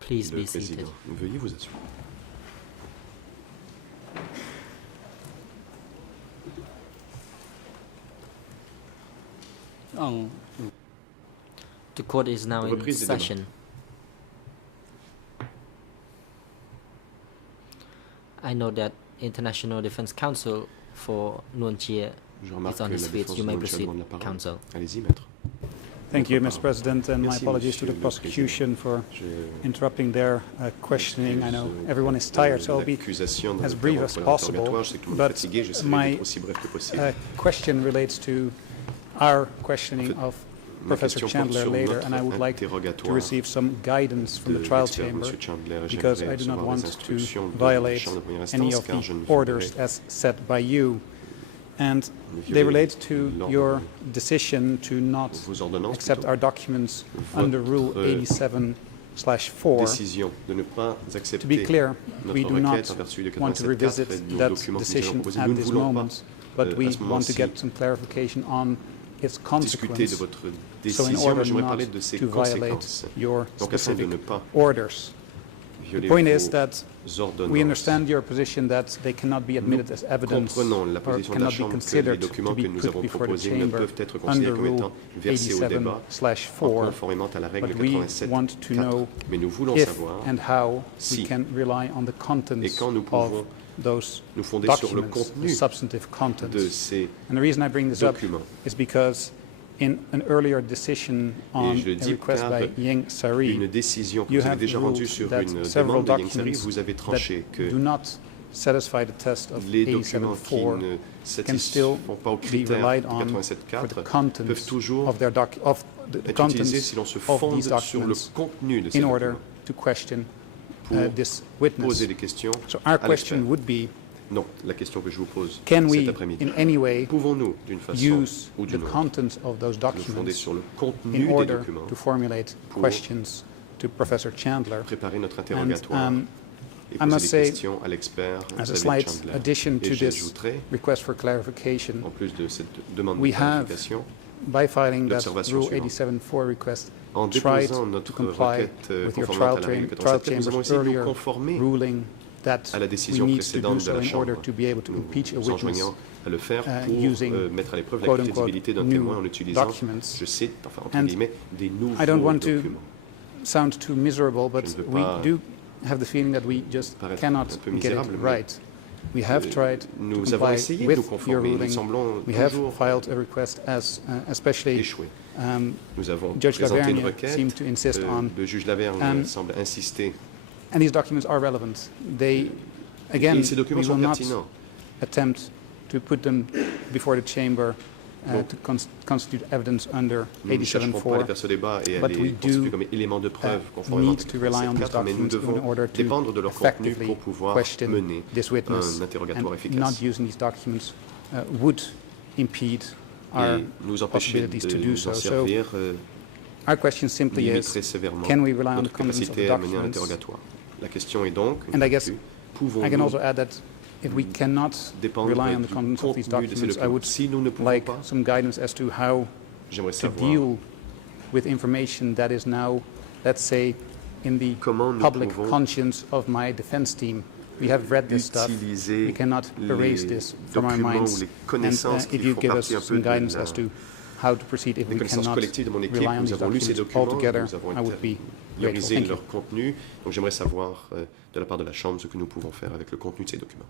Please Le be seated. président, veuillez vous asseoir. The court is now in Reprise des débats. session. I know that International Defense Counsel for Nuon Chea Je remarque is que on la his feet. défense You de may Nuon Chea proceed, demande la parole. counsel. Allez-y, maître. Thank you, Votre Mr. parole. President, and my Merci, apologies to the Monsieur le prosecution for Je interrupting their questioning. I know m'excuse everyone is de tired, so I'll be l'accusation as d'interrompre brief as possible. l'interrogatoire. Je sais que tout le monde est But fatigué, j'essaie my d'être aussi bref que possible. question relates to our questioning of Ma Professor question porte Chandler sur later, notre and I would like to interrogatoire receive some guidance from de the trial l'expert, chamber, Monsieur Chandler, et because j'aimerais I do not recevoir want des to instructions de la violate Chambre de première any instance, of car je ne the voudrais orders as set by you. And violer they relate to l'ordre your decision to not vos ordonnances accept plutôt. our documents under Rule Votre 87/4. décision de ne pas To be accepter clear, we notre do requête not en vertu de want to 87.4 revisit et nos that documents que nous allons decision proposer. at Nous ne this voulons pas, moment, but à we ce want to moment-ci, get some clarification on its discuter de consequence. votre So in décision, order mais j'aimerais not parler de ses to violate conséquences. your Donc afin de specific ne pas orders. The violer point is vos that ordonnances. we understand your position that they cannot be admitted as evidence Comprenons la or position de la cannot be Chambre que les considered documents to be que nous put avons before the proposés ne chamber peuvent être under considérés comme Rule étant versés au débat en 87/4. conformément à la règle But we 87.4. want to know Mais nous voulons if savoir and how si we can rely on the et contents quand nous pouvons of those nous fonder sur le documents, the contenu substantive de contents. ces And the reason I bring this up documents. is because in an earlier decision on je le a dis request car by Yang Sari, une décision que you vous avez have déjà rendue ruled sur that une several demande de Yang Sari, documents vous avez tranché that que do not satisfy the test of les documents qui 87/4 ne can still satisfont pas aux be critères relied de on for 87.4 the peuvent contents toujours of their of the être utilisés contents si l'on se of fonde these sur le documents contenu de ces in order documents to question pour this witness. poser des questions So our à question l'expert. would be, Non, la question que je vous pose can cet we après-midi. in any way Pouvons-nous, d'une façon use ou the d'une autre, contents of those nous fonder documents sur le contenu in des order documents, to formulate pour questions to Professor Chandler? préparer notre And interrogatoire et I poser must des say, questions à l'expert as a David slight Chandler. addition to Et this j'ajouterai, request for clarification, en plus de cette demande de we have, clarification, by filing that l'observation Rule suivante. 87/4 request, en tried déposant to notre comply requête with your conformément trial, à la règle trial 87, nous avons chamber's essayé de nous earlier conformer ruling that à la we décision need to précédente do de so la in Chambre. order to be able to impeach a Nous witness enjoignons à le faire pour using mettre à l'épreuve la quote-unquote crédibilité d'un new témoin en utilisant, documents. je cite, enfin entre And guillemets, des nouveaux I don't want to documents. sound too miserable, but Je ne veux we pas do have the feeling that we just paraître cannot un peu get it misérable, mais, right. We have tried to nous avons comply essayé de with nous your conformer, nous ruling. semblons We have toujours filed a request as especially échouer. um, Nous avons Judge présenté une Lavergne requête, seemed to insist on, le juge Lavergne and- semble insister, and these documents are relevant. They, again, et ces we documents will sont not pertinents. attempt to put them before the chamber Donc, to constitute evidence under Nous ne chercherons pas à aller 87/4. faire ce débat et à But les we constituer do, comme éléments de preuve conformément need to rely on these 87.4, mais nous documents in devons order to dépendre de leur contenu effectively pour pouvoir question mener this witness, un interrogatoire and efficace. not using these documents would impede our Et nous empêcher possibilities de to do nous so. en So servir our question simply is, limiterait sévèrement can we rely on the notre contents of the capacité à mener un documents? interrogatoire. La question est donc, une And fois I de guess plus, I can pouvons-nous also add that if we cannot dépendre rely on the du contents of these contenu de ces documents, I documents? would Si nous ne pouvons like pas, some guidance as to how j'aimerais to savoir deal with information that is now, let's say, in the comment nous public pouvons conscience of my defense team. We have read this stuff. utiliser We cannot erase les this from our documents minds. ou les And connaissances if qui you font give us partie un peu some de guidance la- as to how to proceed if les we connaissances cannot collectives de mon équipe, rely on nous these avons lu ces documents documents, altogether, nous avons I would be grateful. intériorisé Thank you. leur contenu. Donc j'aimerais savoir de la part de la Chambre ce que nous pouvons faire avec le contenu de ces documents.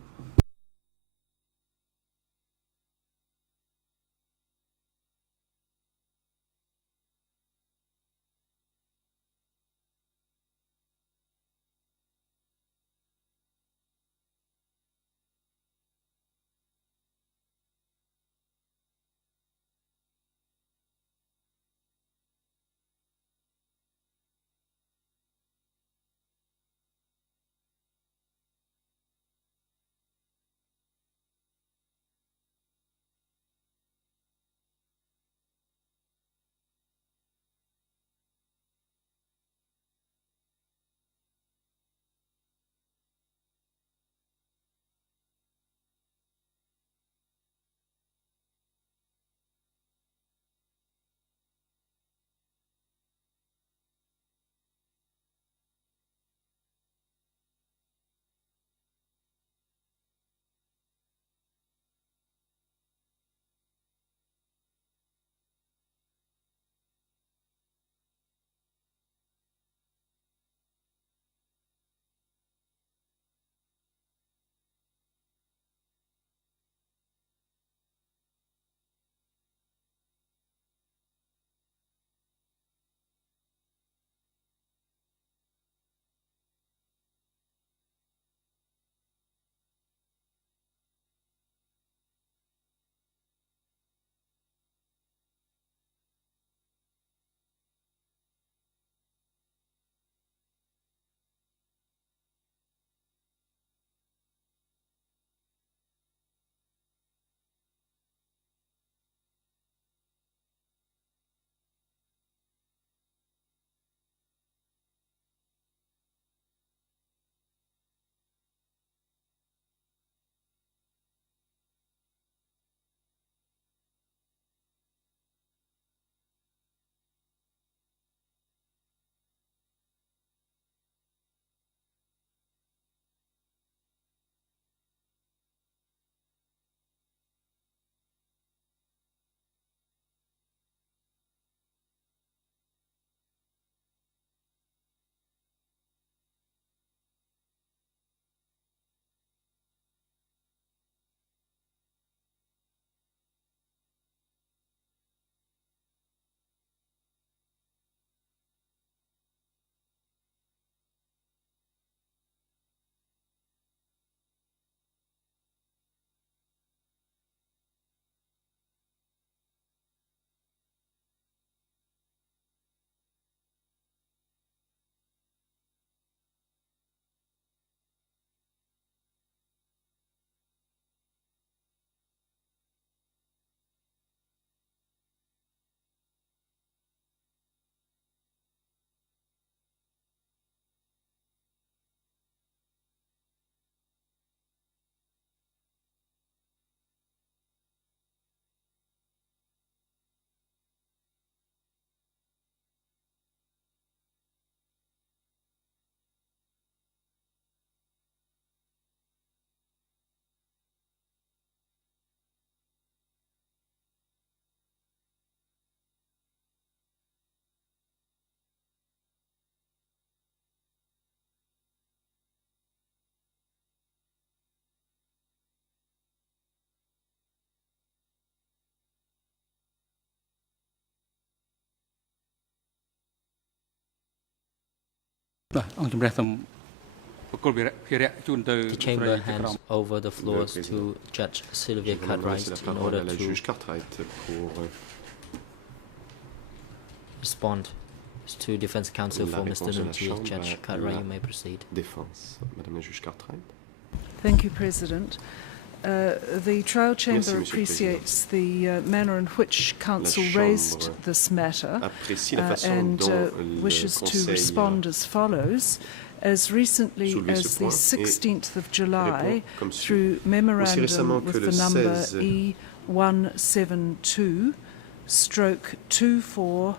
The chamber hands over the floors to Judge Sylvia Je vais maintenant laisser Cartwright la in parole order à la to juge Cartwright pour respond to defense counsel la for réponse Mr. de la Nunti. Chambre Judge à Cartwright, la you may proceed. défense. Madame la juge Cartwright. Thank you, President. The trial chamber Monsieur le appreciates the manner in which counsel raised this matter Apprécie la façon and dont le wishes to Conseil respond as follows. As recently soulevé as ce the point 16th of July, répond comme suit. through Aussi memorandum récemment que with le the number 16 E172/2/4/4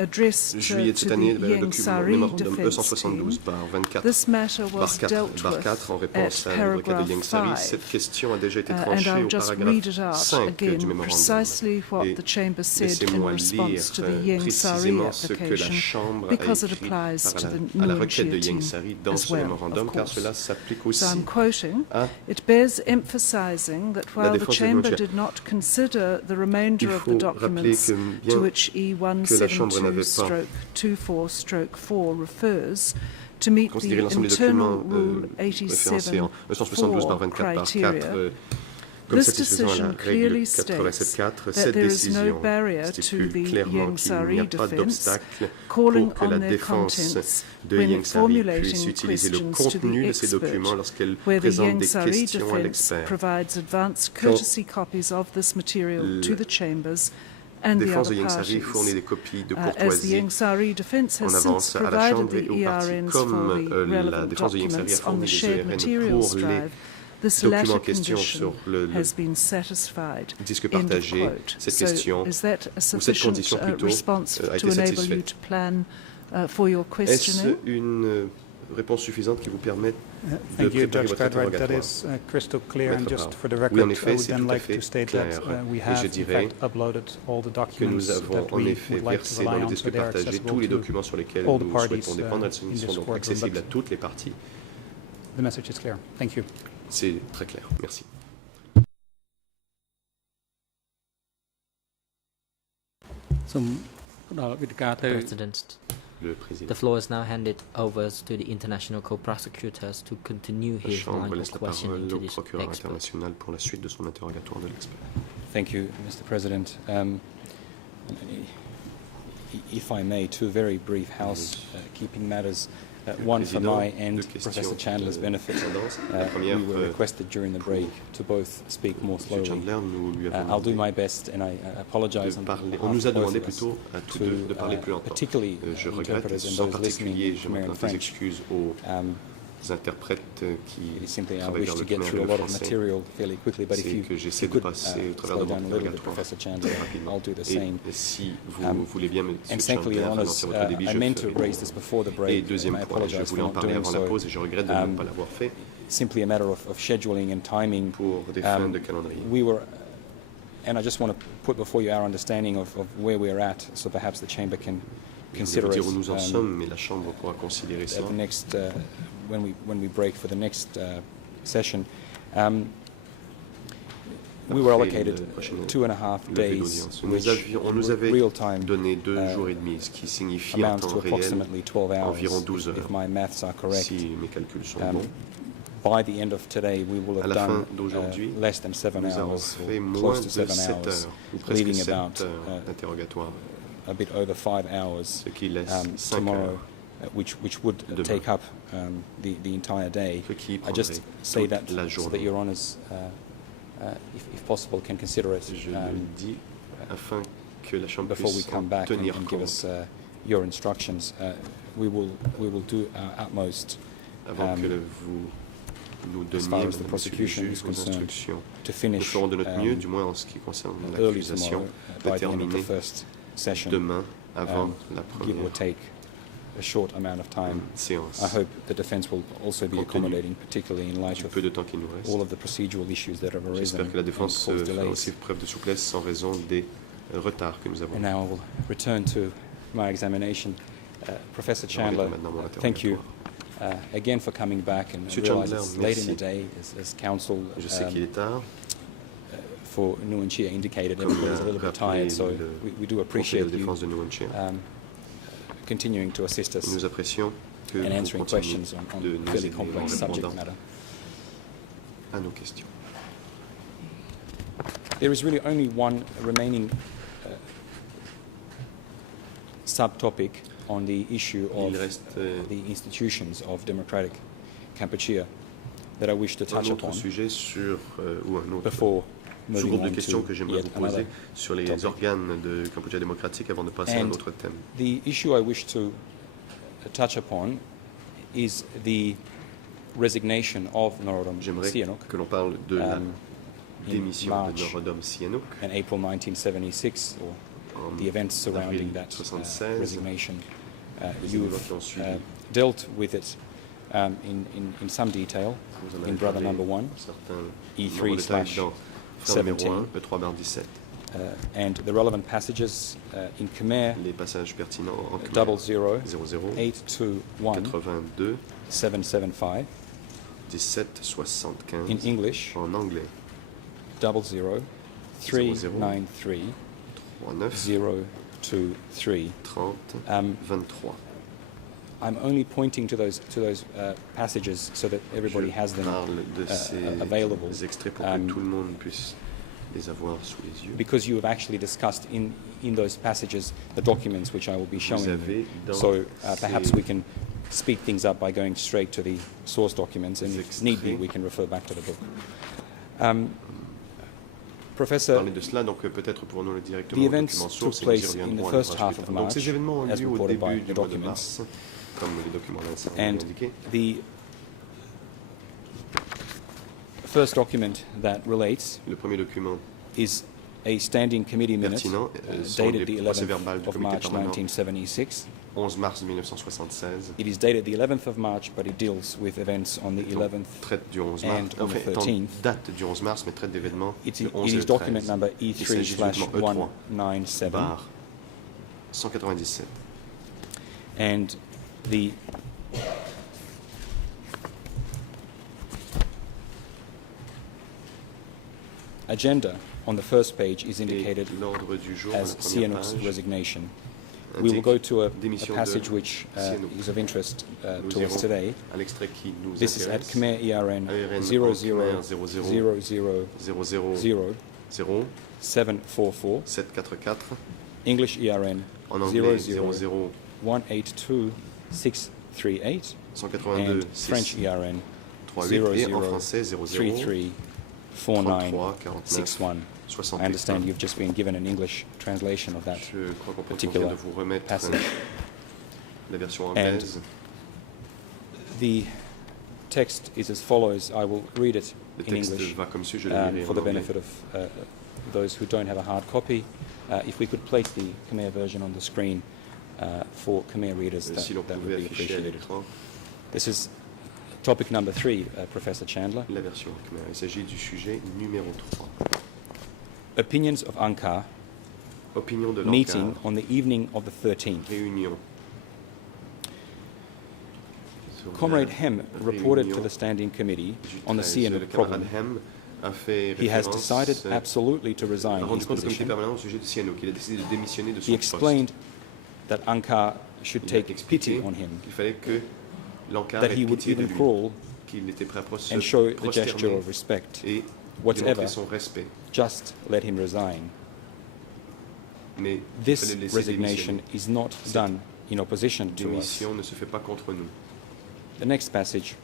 addressed juillet de to cette the année, le Ieng document Sari mémorandum defense team. E172/24 This matter was dealt par with 4 en at réponse à la requête de paragraph Ieng Sari. 5. Cette question a déjà été And tranchée I'll au just read paragraphe it out 5 du again, mémorandum. precisely what Et the chamber said in laissez-moi response lire to the Ieng Sari précisément ce que la application, Chambre a because it écrit applies to the à la Nguyen requête de Chia Ieng team Sari dans as ce well, mémorandum, of car course. cela s'applique So aussi I'm quoting, à it bears emphasizing that while the défense de chamber Nguyen Chia. did not consider the remainder Il of the faut rappeler documents que bien to which que la Chambre n'avait pas E172/24/4 refers to meet the considérer l'ensemble des internal documents Rule référencés en 87.4 172/24 par 4 criteria, comme this satisfaisant à la decision règle clearly states 87.4, that cette there is no décision barrier stipule to the clairement Ieng qu'il n'y a Sari pas defense d'obstacle calling pour que on la their défense contents de when Ieng Sari formulating puisse utiliser le questions to contenu the de ces documents expert, lorsqu'elle where the présente Ieng des Sari questions à defense l'expert. provides advance courtesy copies of this material to the chambers and the Défense de other Ieng Sari parties. fournit des copies de As the courtoisie Ieng Sari defense en has avance since à la provided Chambre the et aux parties, ERNs for comme the la relevant défense de Ieng Sari a documents on fourni the les shared ERN materials pour les drive, this documents latter en question condition sur le has been satisfied. disque End of partagé. quote. Cette So question, is that a ou cette sufficient condition plutôt, response a to été enable you satisfaite. to plan for your Est-ce questioning? une réponse suffisante qui vous permette de Thank you, préparer Judge votre Cartwright. That interrogatoire? is crystal clear. And Maître just Barre. for the Oui, record, en effet, I would c'est then tout à like fait to state clair. that we Et have, je in dirais fact, uploaded all the que documents nous avons that en we effet would like to versé dans rely le on, so disque they are partagé accessible tous les to documents sur lesquels all the nous parties souhaitons dépendre. in Ils sont this donc courtroom, accessibles but à toutes les parties. the message is clear. Thank you. C'est très clair. Merci. President, Le président. the floor is now handed over to the international co-prosecutors to continue La his Chambre line of laisse la questioning parole to au this procureur expert. international pour la suite de son interrogatoire de l'expert. Thank you, Mr. President. If I may, two very brief housekeeping matters. One for Président, my and deux questions Professor Chandler's de benefit. tendance. La première, We were requested during the break to both speak more Monsieur slowly. Chandler, nous lui avons I'll do demandé my best, and I apologize de on parler. behalf On nous a of both demandé of us plutôt à tous deux de parler plus longtemps. particularly Je regrette, interpreters and sans those listening particulier, in je Khmer and présente des French. excuses aux Um, interprètes It qui is simply I travaillent wish vers to le get khmer et through a le lot of français. material fairly quickly, but if C'est you que j'essaie you de could passer au travers slow de down mon a little bit, interrogatoire Professor Chandler, rapidement. I'll do the Et same. si vous Um, voulez bien, Monsieur And thankfully, Chandler, Your Honours, ralentir votre débit, I je meant ferai to raise this before the break. Et deuxième and I point, je apologize voulais for en not parler doing avant la so. pause et je regrette de ne pas l'avoir fait Simply a matter of scheduling and timing. pour des fins de calendrier. We were, and I just want to put before you our understanding of where we're at, so perhaps the chamber can Je voulais consider vous it dire où nous en sommes, mais la Chambre pourra considérer ça. at the next when we break for the next session. We were Après allocated le prochain 2.5 levée days, d'audience. which On nous avait real time donné 2 jours et demi, ce qui signifie en amounts to temps réel approximately 12 hours, environ 12 if heures, my maths are correct. si mes calculs sont Um, bons. By the end of today, we will À have la fin done d'aujourd'hui, less than 7 Nous avons hours, fait or moins close de to 7 7 hours, heures, ou presque leaving 7 about heures d'interrogatoire, a bit over 5 hours ce qui laisse 5 tomorrow, heures, which would demain. take up the entire day. ce qui I prendrait just say toute that la so that journée. Your Honours, if possible, can consider it Je le dis afin que la Chambre before we puisse come en back and tenir give us compte your instructions. We will do our utmost avant que vous nous as far donniez, as the Monsieur le prosecution juge, is vos concerned, instructions. to Nous finish ferons de notre mieux, du moins en ce qui concerne early l'accusation, tomorrow, de by the end of the terminer first session, demain avant la give or première take a short amount of time. séance. I hope the defence will also be Compte tenu accommodating, particularly in light Du of peu de temps qu'il nous reste. all of the procedural issues that have arisen J'espère que la and défense caused fera delays. aussi preuve de souplesse sans raison des retards que nous avons. And now I will return to my examination. Professor Chandler, Maintenant, mon thank you interrogatoire. again for coming back, and I Monsieur realise Chandler, it's late in the merci. day as counsel. Je sais qu'il est tard. for Nuanchia indicated, Comme everybody's a little bit tired, so le we do Conseil appreciate de you défense de Nuanchia. continuing to assist us Nous apprécions que and vous answering continuez questions on de nous fairly aider en complex répondant subject matter. à nos questions. There is really only one remaining subtopic on the issue of Il reste the institutions of democratic Kampuchea that I wish to un touch autre upon sujet sur, ou un autre before moving sous-groupe de on questions to que j'aimerais yet vous poser another sur les topic. organes de Kampuchea démocratique avant de passer à un And autre thème. the issue I wish to touch upon is the resignation of Norodom J'aimerais Sihanouk que l'on parle de la in démission de March Norodom Sihanouk in April 1976, or en the events surrounding avril that 76. resignation. Les You've événements qui ont suivi. dealt with it in some detail Vous en in avez Brother parlé Number One, certains E3 nombre de détails slash dans Frère numéro 17. 1, E3/17. and the relevant passages in Khmer Les passages pertinents en Khmer 00 00 821 82 775, 1775 in English en anglais 00 393 39 023. 30 23. I'm only pointing to those passages so that everybody Je has them parle de ces available, extraits pour que tout le monde puisse les avoir sous les yeux. because you have actually discussed in those passages the documents which I will be Vous showing you. avez dans So perhaps ces we can speed things up by going straight to the source documents, and if need be, extraits. we can refer back to the book. Professor, parler de cela, donc peut-être pourrons-nous le the directement au events document took source et nous y place in the reviendrons à first l'ouvrage half plus of tard. Donc March, ces événements ont as lieu au reported by début the du mois de documents. mars, comme les documents l'ont and indiqué. the first document that relates Le premier document is a standing committee minute pertinent sont dated les the procès 11th verbal du of comité March permanent 1976. 11 mars 1976. It is dated the 11th of March, but it deals with events on the Donc, 11th. traite du 11 and mars, on the enfin, 13th. date du 11 mars, mais traite d'événements It le 11 et is le document 13. number Il s'agit du document E3 E3/197, bar 197. and the agenda on the first page is Et indicated l'ordre du jour, à la as première Sihanouk's page, resignation. We will indique go to a démission passage de which Sihanouk. is of interest Nous to us irons today. à l'extrait qui nous This is at intéresse. Khmer ERN ARN 00 Khmer 00 00 00 0 0 744, 744 English ERN en anglais 00 00 182 638, 182 and French 6 ERN 38 et en 00 français 00 33 33 49 49 61. 61. I understand you've just been given an English translation of that. Je crois qu'on particular vient de vous remettre passage. la version anglaise. The text is as follows. I will read it Le in texte English va comme suit, je le lirai for en the anglais. benefit of those who don't have a hard copy. If we could place the Khmer version on the screen for Khmer readers, Si l'on that would pouvait be afficher à appreciated. l'écran This is topic number 3, Professor Chandler. la version khmer. Il s'agit du sujet numéro 3. Opinions of Ankar Opinion de meeting l'Ankar. on the evening of the 13th. Réunion. Sur la Comrade Hem reported to réunion the Standing Committee du on the 13. Sihanouk Le camarade problem. Hem a fait He has référence, decided absolutely to a resign rendu his compte au comité position. permanent au sujet de Sihanouk. Il a décidé de démissionner de He son poste. explained that Ankar should Il a take expliqué pity on him, qu'il fallait que l'Ankar that ait he would pitié de even lui, crawl qu'il était prêt à se and show the gesture prosterner of respect. et Whatever. démontrer son respect. Just let him resign. Mais il This fallait le laisser resignation démissionner. is not Cette done in opposition to us. Démission ne se fait pas contre nous. The next passage,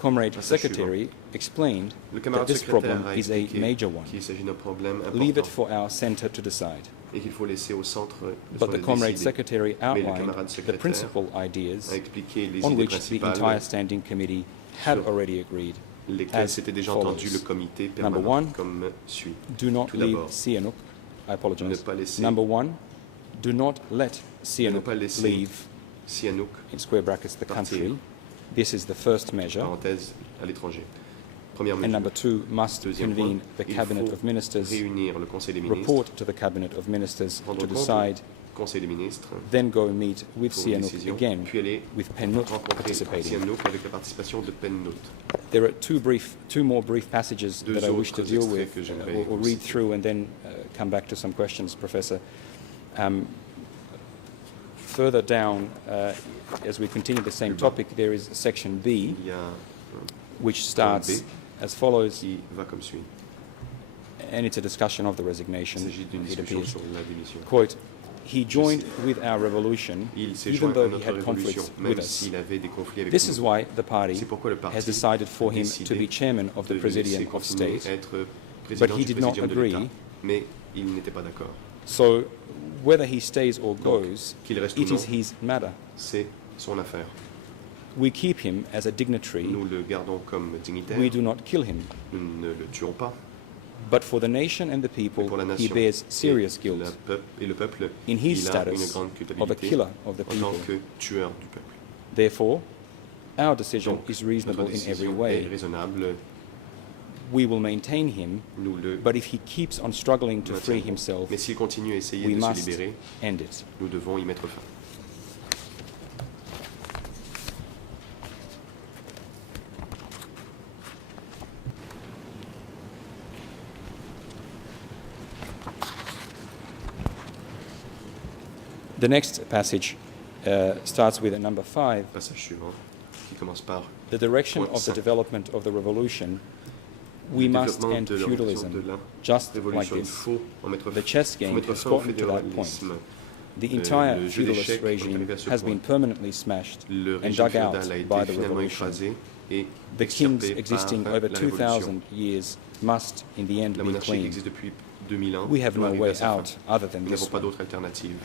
Comrade Passage Secretary explained Le that camarade this secrétaire problem a is a expliqué major one. qu'il s'agit d'un problème Leave it important for our centre to decide. et qu'il faut laisser au centre de But the Comrade décider. Secretary Mais le outlined camarade the secrétaire principal ideas a expliqué les on idées which the principales entire Standing Committee had sur already agreed. lesquelles as s'était déjà follows. entendu le comité Number permanent one, comme suit. Do not Tout leave d'abord, Sihanouk. I ne apologize. pas laisser Number 1, do not let ne Sihanouk pas laisser leave, Sihanouk, in square brackets, the partir. country. This is the first measure. parenthèse, à l'étranger. Première And mesure. number 2, must Deuxième point, convene the il Cabinet faut of Ministers, réunir le Conseil des ministres, report to the Cabinet of Ministers Rendre to compte decide Conseil des ministres then go meet with pour une Sihanouk décision, again, puis aller with Pennout rencontrer participating. Sihanouk avec la participation de Pennout. There are two more brief passages Deux that I wish to autres deal extraits with, que j'aimerais or aussi read through and then come back to some questions, Professor. Further down, as we continue the same topic, there is section B, Il y a which starts as follows, qui va comme suit. and it's a discussion of the Il resignation, s'agit d'une it discussion appears. sur la démission. Quote, he joined with our revolution, Il s'est even joint à though he notre had révolution, conflicts with même us. s'il avait des conflits avec This nous. is why the party C'est pourquoi le parti has decided for a him décidé to be chairman of the de le laisser Presidium of continuer State. à être But président he du did not Présidium de agree. l'État. Mais il n'était pas d'accord. So, whether he stays or Donc, goes, qu'il reste it ou non, is his matter. c'est son affaire. We keep him as a dignitary. Nous le gardons comme dignitaire. We do not kill him. Nous ne le tuons pas. But for the nation and the Mais people, pour la he nation bears serious et, guilt et le peuple, in his il a une status grande of a culpabilité killer of the en tant people. que tueur du peuple. Therefore, our decision Donc, is reasonable notre in every décision est way. raisonnable. We will maintain him, Nous le but if he keeps on struggling to free maintiendrons. himself, Mais s'il continue à essayer we de se must libérer, end it. nous devons y mettre fin. The next passage starts with a number 5. Passage suivant, qui commence par The direction Point of the cinq. development of the revolution, we le must développement end de l'organisation de feudalism, la just like révolution. Il this. faut en mettre The chess faut game mettre has fin au gotten to that point. fédéralisme. The entire le jeu feudalist d'échecs est regime arrivé à ce has point. been permanently smashed Le and régime dug out féodal a by été the finalement revolution. écrasé et The kings extirpé existing par over la 2,000 révolution. years must, in the end, La be monarchie qui clean. existe depuis 2000 ans We have doit no arriver way à sa fin. out other than Nous this n'avons pas one. d'autre alternative.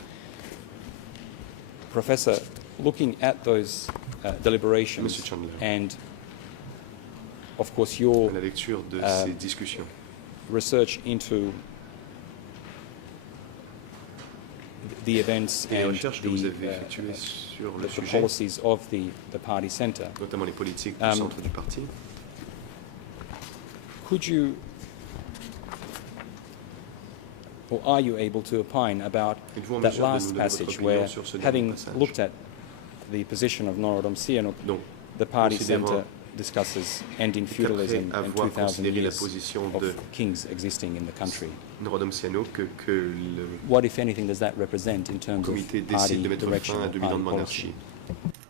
Professor, looking at those deliberations Monsieur Chandler. and, of course, your À la lecture de ces discussions, research into the events et les and recherches que vous avez effectuées sur le the sujet, policies of the party centre, notamment les politiques du centre du parti, could you or are you able to opine about êtes-vous en that mesure de last nous donner votre passage opinion where, sur ce dernier having passage? looked at the position of Norodom Sihanouk, Donc, the party considérant- centre discusses ending feudalism qu'après and avoir 2,000 considéré la years position of de kings existing in the country. Norodom Sihanouk que le What, if anything, does that represent in terms of comité party décide de mettre direction fin à or 2000 ans de party policy? monarchie.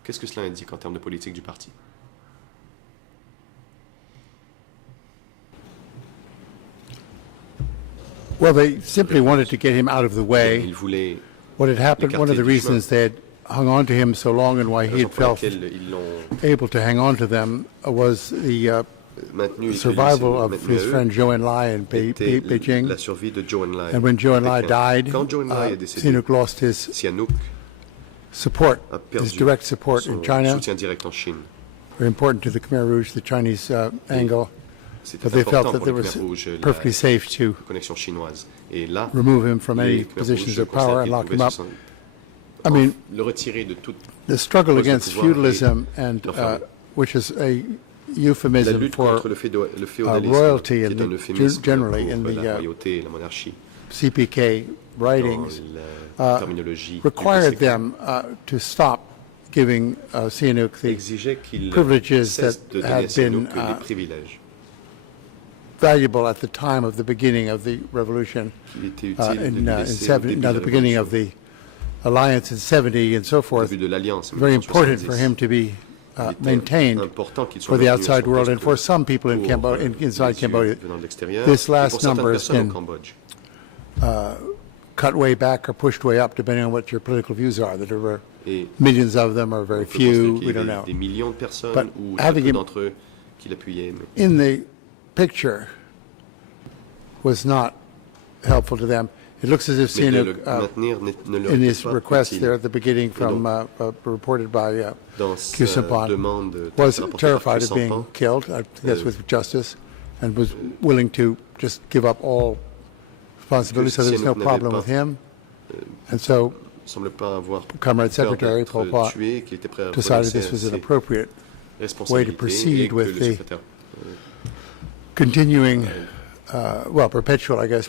Qu'est-ce que cela indique en termes de politique du parti? Well, they simply wanted to get him out of the way. Il voulait What had happened, one of the L'écarter du reasons they had hung on to him so long and why la he raison had pour felt laquelle ils l'ont able to hang on to them was the maintenu et que survival lui of maintenu his à eux friend Zhou Enlai in était Beijing. la survie de Zhou Enlai. And when Zhou Enlai Pékin. died, Quand Zhou Enlai est décédé, Sihanouk lost his Sihanouk support, a his perdu direct support son in China. soutien direct en Chine. Very important to the Khmer Rouge, the Chinese angle. C'était But they felt important that pour they les were Khmer Rouges, perfectly la safe to connexion chinoise. Et là, remove him from any les Khmer positions Rouges of power and considèrent lock qu'ils him up. pouvaient I mean, le retirer de toute the struggle poste de against pouvoir et feudalism, and l'enfermer. which is a La euphemism lutte for contre le féodalisme, royalty qui in est un the- euphémisme generally pour in the, la royauté et la monarchie, CPK dans writings, la terminologie du required PCK, them to stop giving Sihanouk the exigeait qu'il privileges cesse that de donner à had Sihanouk been les privilèges valuable at the time of the beginning of the revolution, qu'il était utile de lui in laisser au début de la the beginning of révolution, the alliance in 70 and so au forth. début de l'alliance en Very important for 1970. him to be Il était maintained important qu'il soit for the maintenu à outside son world poste and for some people in pour, Cambodia, les inside yeux Cambodia. venant de l'extérieur, This et last pour certaines number has personnes au been Cambodge. Cut way back or pushed way up, depending on what your political views are. That there were Et millions of them or very on peut constater few, qu'il y we don't avait know. des millions de personnes But ou très having peu him- d'entre eux qui l'appuyaient. Mais In the picture was not helpful to them. It looks as if de le Sihanouk, maintenir ne leur in était his pas request utile. there at the beginning from, donc, reported by Dans Q sa Sampan, demande was rapportée par terrified of Q being Sampan, killed, I think that's with justice, and was willing to just give up all responsibility, so there was no Sihanouk n'avait problem pas, with him. And so ne semble pas avoir Comrade peur Secretary d'être Pol Pot tué, qu'il était prêt à decided renoncer this à was an ses appropriate responsabilités proceed et que with le the secrétaire continuing,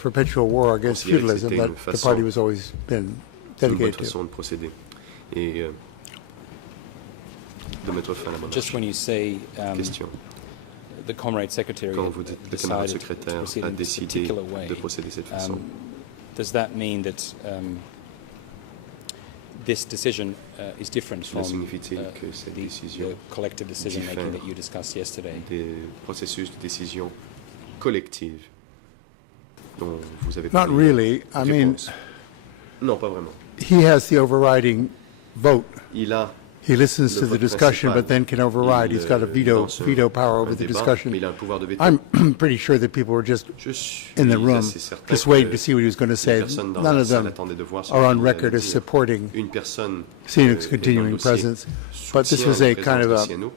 perpetual war against Considérait que feudalism c'était that une the façon party was always been bonne dedicated to. façon de procéder et de mettre fin à la monarchie. Just when you say Question. the Comrade Secretary Quand vous dites le camarade decided to secrétaire proceed a in this décidé particular way, de procéder de cette façon, does that mean that this decision is different cela from signifie-t-il que cette décision the collective decision making that you discussed yesterday? des processus de décision collective dont vous avez Not parlé? really. I mean, Réponse. Non, pas vraiment. he has the overriding vote. Il a He listens le to the vote discussion, principal. but then can override. Il, He's got a lance veto power over un the débat, discussion. mais il a un pouvoir de veto. I'm pretty sure that people were just Je suis in the room, assez certain just waiting que to see what he was going to les say. personnes dans None la of salle them attendaient de voir ce are on qu'il allait record as dire. supporting Une personne Sihanouk's est dans le continuing dossier, presence. But this soutient was la a kind of présence de a Sihanouk.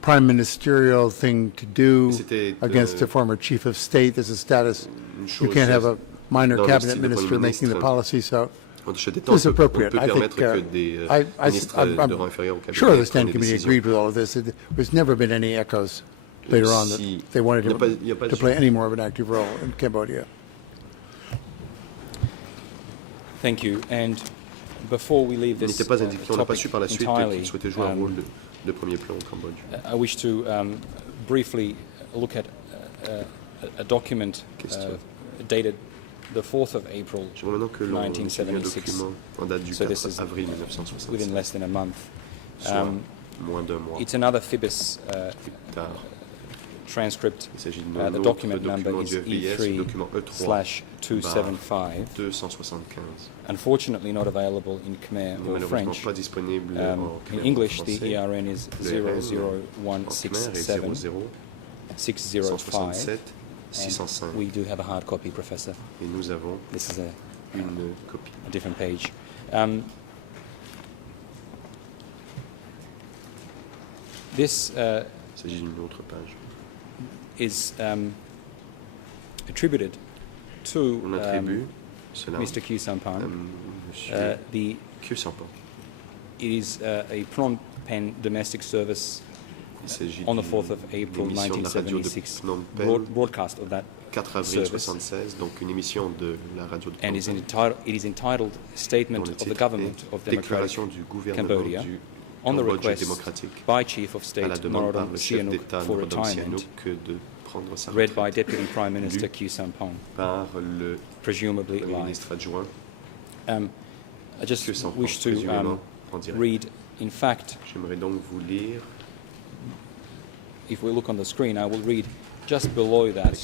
prime ministerial thing to do Mais c'était, against a former chief of state. There's a status. une You chose can't have a minor dans le cabinet style de minister Premier making the ministre. policy, so En chef d'État, this is on ne appropriate. peut I permettre think que des ministres I'm de rang inférieur au cabinet sure the prennent Stand des Committee décisions. agreed with all of this. There's never been any echoes later on that Si- they wanted il him n'y a pas to play any more of an active role in Cambodia. Thank you. And before we leave Il this n'était pas indiqué, on n'a pas topic su par la suite entirely, qu'il souhaitait jouer un rôle de premier plan au Cambodge. I wish to briefly look at a document Question. dated the 4th of April, J'aimerais maintenant que l'on étudie un 1976. document en date du So 4 this is avril within 1967, less than a month. soit moins d'un mois It's another FIBIS plus tard. transcript. Il s'agit de The notre document number document is du FBS, le document E3/275, E3/275. Unfortunately not available in Khmer or malheureusement French. pas disponible en In khmer ou en English, the français. ERN is Le RN en khmer est 00167 605. 00-605, And 605. we do have a hard copy, Professor. Et nous avons This is une copie. a different page. This Il s'agit d'une autre page. is attributed to On attribue cela Mr. Khieu à Samphan. M. Khieu Samphan. It is a Phnom Penh domestic service Il s'agit on the 4th of April d'émission de la radio de 1976, Phnom Penh, broadcast of that, 4 avril service. 1976, donc une émission de la radio de and Phnom is Penh, it is entitled Statement dont le of the titre Government est of Democratic Déclaration du gouvernement Cambodia du on the Cambodge request démocratique, by Chief of à State la demande par Norodom le chef Sihanouk d'État for Norodom retirement, Sihanouk de prendre sa read by retraite, Deputy Prime Minister Lu Khieu Samphan, par le presumably Premier live. ministre adjoint I just Khieu Samphan, wish to présumément en direct. read, in fact, J'aimerais donc vous lire if we look on the screen, I will read just below that,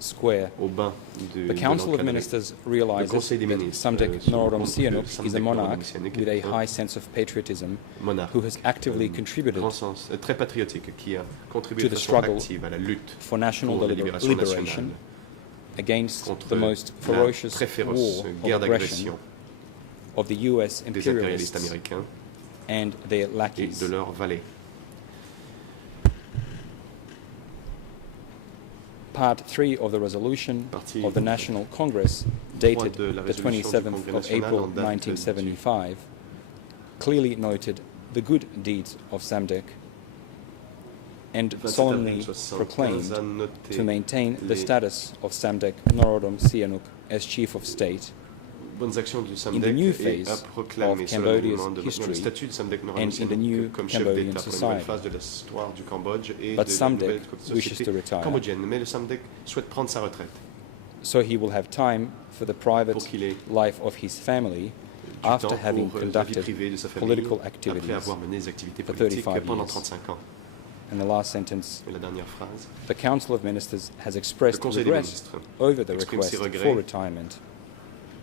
square. au bain de The Council of l'encadré. Ministers Le realizes Conseil des that ministres Samdech se rend Norodom compte que Sihanouk is Samdech a Norodom monarch Sihanouk with a est un high sense of patriotism monarque who has actively contributed grand sens, très patriotique, qui a contribué to de the façon struggle active à la lutte for national pour la libération liberation nationale against contre the most la ferocious très féroce war guerre of aggression d'agression of the US des impérialistes imperialists américains and their et lackeys. de leurs valets. Part 3 of the resolution Partie of the National Congress, dated de la the résolution du 27th Congrès of national April en date 1975, clearly noted the good deeds of Samdech and 27 solemnly avril 75 proclaimed a noté to maintain the les status of Samdech Norodom Sihanouk as Chief of State bonnes actions du in the new SAMDEC et a phase proclamé of solennellement Cambodia's de maintenir le history statut de SAMDEC Norodom and in the new Sihanouk comme chef Cambodian d'État pour une nouvelle society. phase de l'histoire du Cambodge et But de la SAMDEC nouvelle wishes société to retire. cambodgienne. Mais le SAMDEC souhaite prendre sa retraite So he will have time for the private pour qu'il ait life of his family du after temps having pour la vie conducted privée de sa famille political après activities. avoir mené des activités for politiques 35 pendant years. 35 ans. And the last sentence, Et la dernière phrase, the Council of Ministers has le expressed Conseil des regret ministres over the exprime request ses regrets for retirement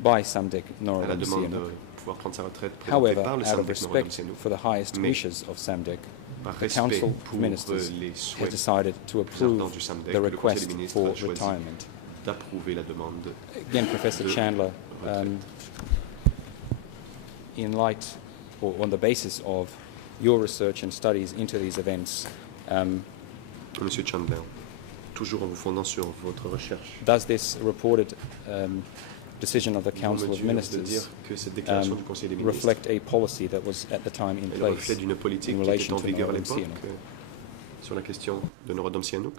by Samdech à la Norodom demande de Sihanouk. pouvoir prendre sa retraite présentée However, par le out of SAMDEC Norodom respect Sihanouk. for the highest Mais wishes of Samdech, Par the respect Council pour of Ministers les has souhaits decided to ardents approve du SAMDEC, the le Conseil request des ministres for a choisi retirement. d'approuver la demande. Again, Professor de Chandler, retraite. in light or on the basis of your research and studies into these events, Monsieur Chandler, toujours en vous fondant sur votre recherche, does this reported decision of the vous Council of mesure de Ministers dire que cette déclaration du Conseil des ministres reflect a policy that was at the time in est le place reflet d'une politique in qui était relation en to vigueur à Norodom l'époque Sihanouk? sur la question de Norodom Sihanouk?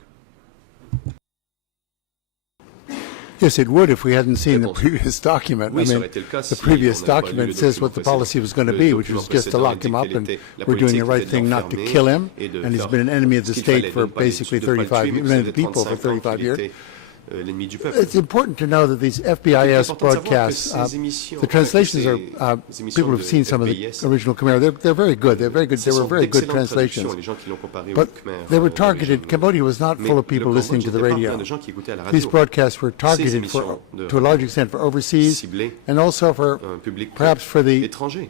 Yes, it would if we hadn't seen the Réponse. previous document. Oui, I ça mean, aurait été le cas the si previous on n'avait pas lu document le says what document the policy was going to précédent. be, Le which was document just to précédent lock him indique up, quelle and était la we're doing the politique right était de thing not to l'enfermer kill him, et de and he's faire been an enemy of the ce qu'il state fallait, for non pas de basically pas le 35 tuer, mais years, que ça and faisait the people for 35 ans 35 qu'il years. était l'ennemi du peuple. It's important to know that these C'est FBIS important de savoir que broadcasts, ces émissions, the translations ces are, émissions people have de seen some of the FBIS, original Khmer. They're very good. They're very good. ce They were sont very good d'excellentes traductions, translations. les gens qui l'ont comparé au But Khmer, they were d'origine. targeted. Cambodia was not Mais full of le people listening Cambodge to the n'était pas plein radio. de gens qui écoutaient à la These radio. broadcasts were targeted émissions de to a large extent for overseas ciblées and also for un public perhaps for the étranger.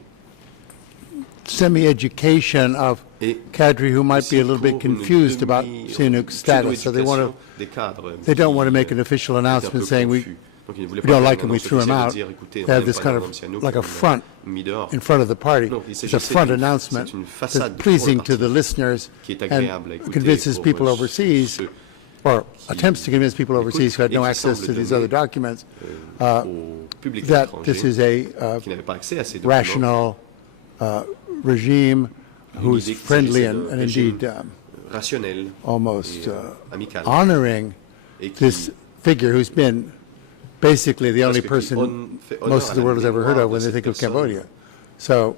semi-education of Et cadre who might aussi be a little bit pour une confused about Sihanouk's status. So they want to, des cadres they don't want to qui make an official étaient un peu announcement saying confus. Donc, ils ne voulaient we pas don't faire like une him, we annonce threw him officielle out. de dire, écoutez, They on have n'aime this pas kind Madame of Sihanouk, like a on l'a front mis dehors. in front of the party. Non, il It's s'agissait a front d'une- announcement c'est une that's façade pleasing pour le to the parti, listeners qui est and agréable à écouter convinces pour people overseas, ceux or attempts to convince people overseas who had no et qui access semble to these donner, other documents, au public that étranger this is a qui n'avait pas accès à ces documents. rational regime who's idée qu'il friendly s'agissait d'un and régime indeed rationnel almost et amical honoring et qui this figure who's been basically the only presque qui person fait honneur most à of the la world has ever heard mémoire of when de they cette think of personne. Cambodia. So,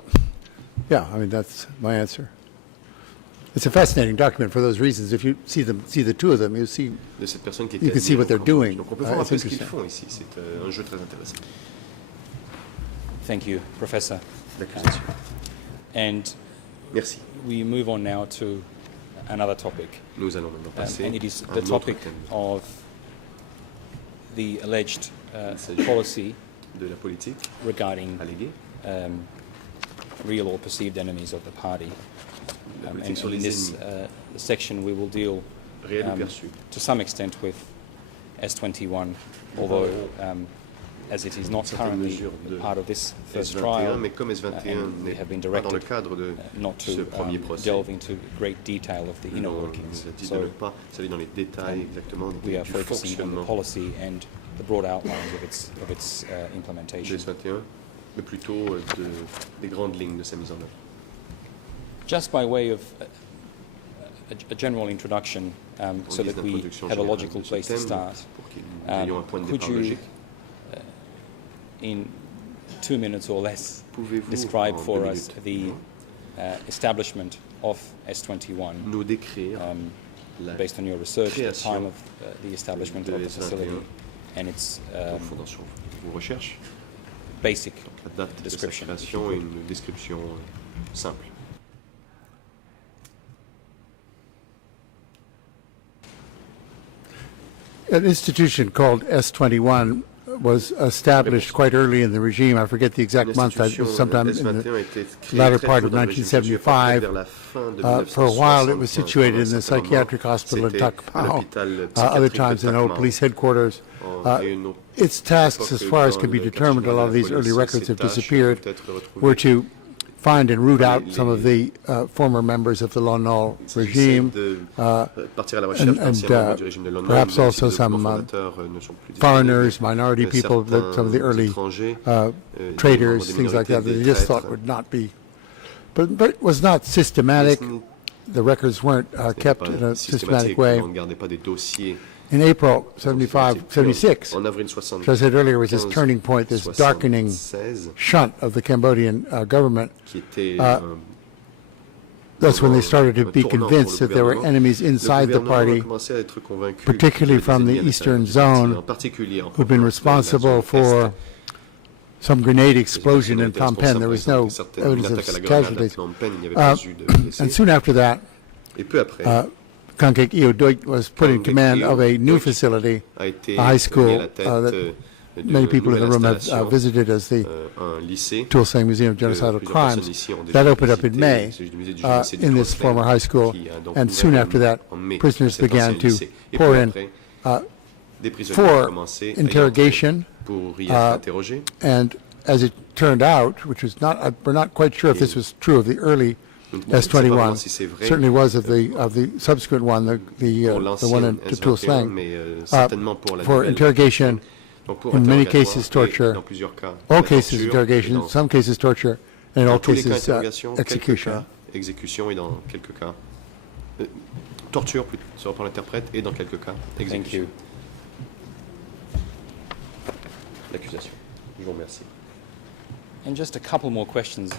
yeah, I mean, that's my answer. It's a fascinating document for those reasons. If you see the two of them, you see de cette personne qui You était can see what they're admirée au Cambodge. doing. Donc on peut voir un It's peu ce qu'ils interesting. font ici. C'est un jeu très intéressant. Thank you, Professor. L'accusation. And Merci. we move on now to another topic, Nous allons maintenant passer and it is à the un autre topic thème of the alleged s'agit- policy de la politique regarding alléguée, real or perceived enemies of the party. la And politique sur in les this ennemis, section, we will deal réels ou perçus. to some extent with S21, although as it is not Certaines currently mesures de part of this first S21, trial, mais comme S21 and we n'est have been pas dans le directed cadre de not ce to premier procès, delve into great detail of the inner on workings. nous a dit de So ne pas s'aller dans les détails exactement we are du focusing on the fonctionnement policy and the broad outlines of its de implementation. S21, mais plutôt des grandes lignes de sa mise en œuvre. Just by way of a general introduction, so guise that we d'introduction have a générale logical de ce place to thème, start, pour que nous ayons un point de could départ you, logique. in 2 minutes or less, Pouvez-vous, describe en for 2 us minutes, the establishment of S21 nous décrire la based on your research, the création time of the establishment de of the S21 facility, and its fondation, vos recherches, basic la date de sa description. création et une description simple. an institution called S21 was established quite early in the regime. I forget the exact month. It was sometime in the S21 a été créé latter très part tôt of dans le régime, je crois, 1975. vers la fin de For a while, it was 1975, situated in pendant un the certain moment, psychiatric hospital in c'était à Takpao. l'hôpital Other psychiatrique times de in old Takmao. police headquarters. Et une autre Its tasks, époque, as far as dans can be le determined, a quartier lot of de la these early police, records ces have tâches disappeared, peuvent être retrouvées. were to find and root out Les- some of the former members of the Lon Nol Il s'agissait regime, de partir à la and- recherche d'anciens and, membres du régime de Lon Nol, perhaps même si also les some, fondateurs ne sont plus foreigners, disponibles. minority people, that some of the Certains early étrangers, des traders, membres des things like that, minorités, they des just traîtres. thought would not be. But it was not systematic. The records weren't kept in a systematic way. On ne gardait pas des dossiers. In April 76, En avril which I said earlier was this turning point, this darkening 76, shunt of the Cambodian government. qui était That's when they started to un be tournant pour le convinced that there were gouvernement. enemies inside the Le gouvernement a party commencé à être convaincu particularly qu'il y avait from des the ennemis à eastern l'intérieur du parti, zone en particulier en who've been province de la responsible zone for Est. some grenade Les explosion in personnes Phnom Penh. There was no responsables d'une evidence attaque à la of grenade à casualties. Phnom Penh, il n'y avait pas eu de blessés. And soon after that, Et peu après, Kankek Eo Doit was put in Kankek command Eo of a new Doit facility, a été a high school mis à la tête that de many people in the nouvelle room have installation, visited as the un lycée. Tuol Sleng Museum of que Genocidal plusieurs Crimes. personnes ici ont déjà That opened up in visité. May Il s'agit du musée du génocide du in Tuol this Sleng, former high school. qui a donc And ouvert soon after that, en mai prisoners cet ancien began to lycée. Et pour peu in après, des prisonniers ont for commencé à y interrogation. entrer pour y être interrogés. And as it turned out, which was not, we're not quite sure if this was true of the early Nous ne savons pas vraiment S21, si c'est vrai certainly was of the subsequent one, the pour one l'ancien in Tuol S21, Sleng, mais certainement pour la for nouvelle. interrogation, Donc pour in many interrogatoire cases et torture, dans plusieurs cas, all la cases torture, et interrogation, dans- some cases torture, and in dans all tous les cas cases interrogation, quelques execution. cas exécution et dans quelques cas torture, selon l'interprète, et dans quelques cas Thank exécution. you. l'accusation. Je vous remercie. And just a couple more questions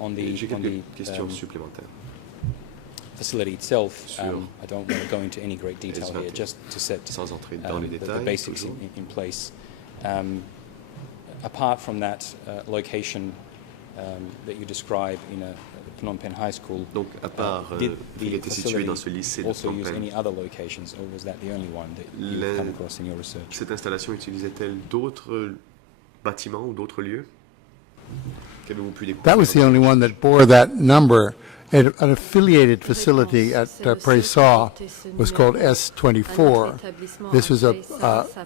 on the J'ai quelques questions supplémentaires. facility itself. Sur I don't want to go into any great detail here, just to set Sans entrer dans les the détails, basics toujours. in place. Apart from that location that you describe in a Phnom Penh High School, Donc, à part did qu'il the était situé dans ce facility lycée de also Phnom use Penh, any other locations, or was that the only one that you've come across in your research? cette installation utilisait-elle d'autres bâtiments ou d'autres lieux? Qu'avez-vous pu découvrir? That was the only one that bore that number. An affiliated facility at Prey Sar was called S24. This was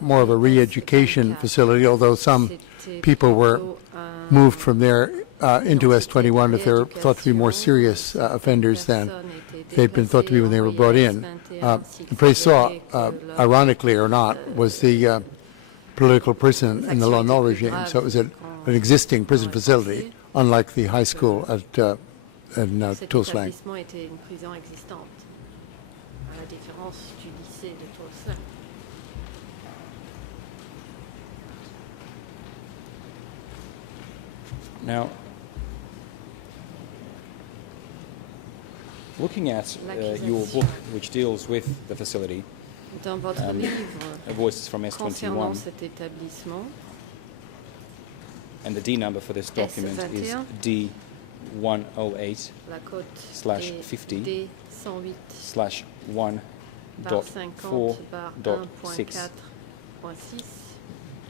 more of a re-education facility, although some people were moved from there into S21 if they were thought to be more serious offenders than they'd been thought to be when they were brought in. Prey Sar, ironically or not, was the political prison in the Lon Nol regime, so it was an existing prison facility, unlike the high school at Cet Tuol Sleng. établissement était une prison existante, à la différence du lycée de Tuol Sleng. Now, looking at your book, which deals with the facility, Dans votre livre Voices from concernant S21, cet établissement, and the D number for this document is D108/50/1.4/6. la cote D150/1.4.6.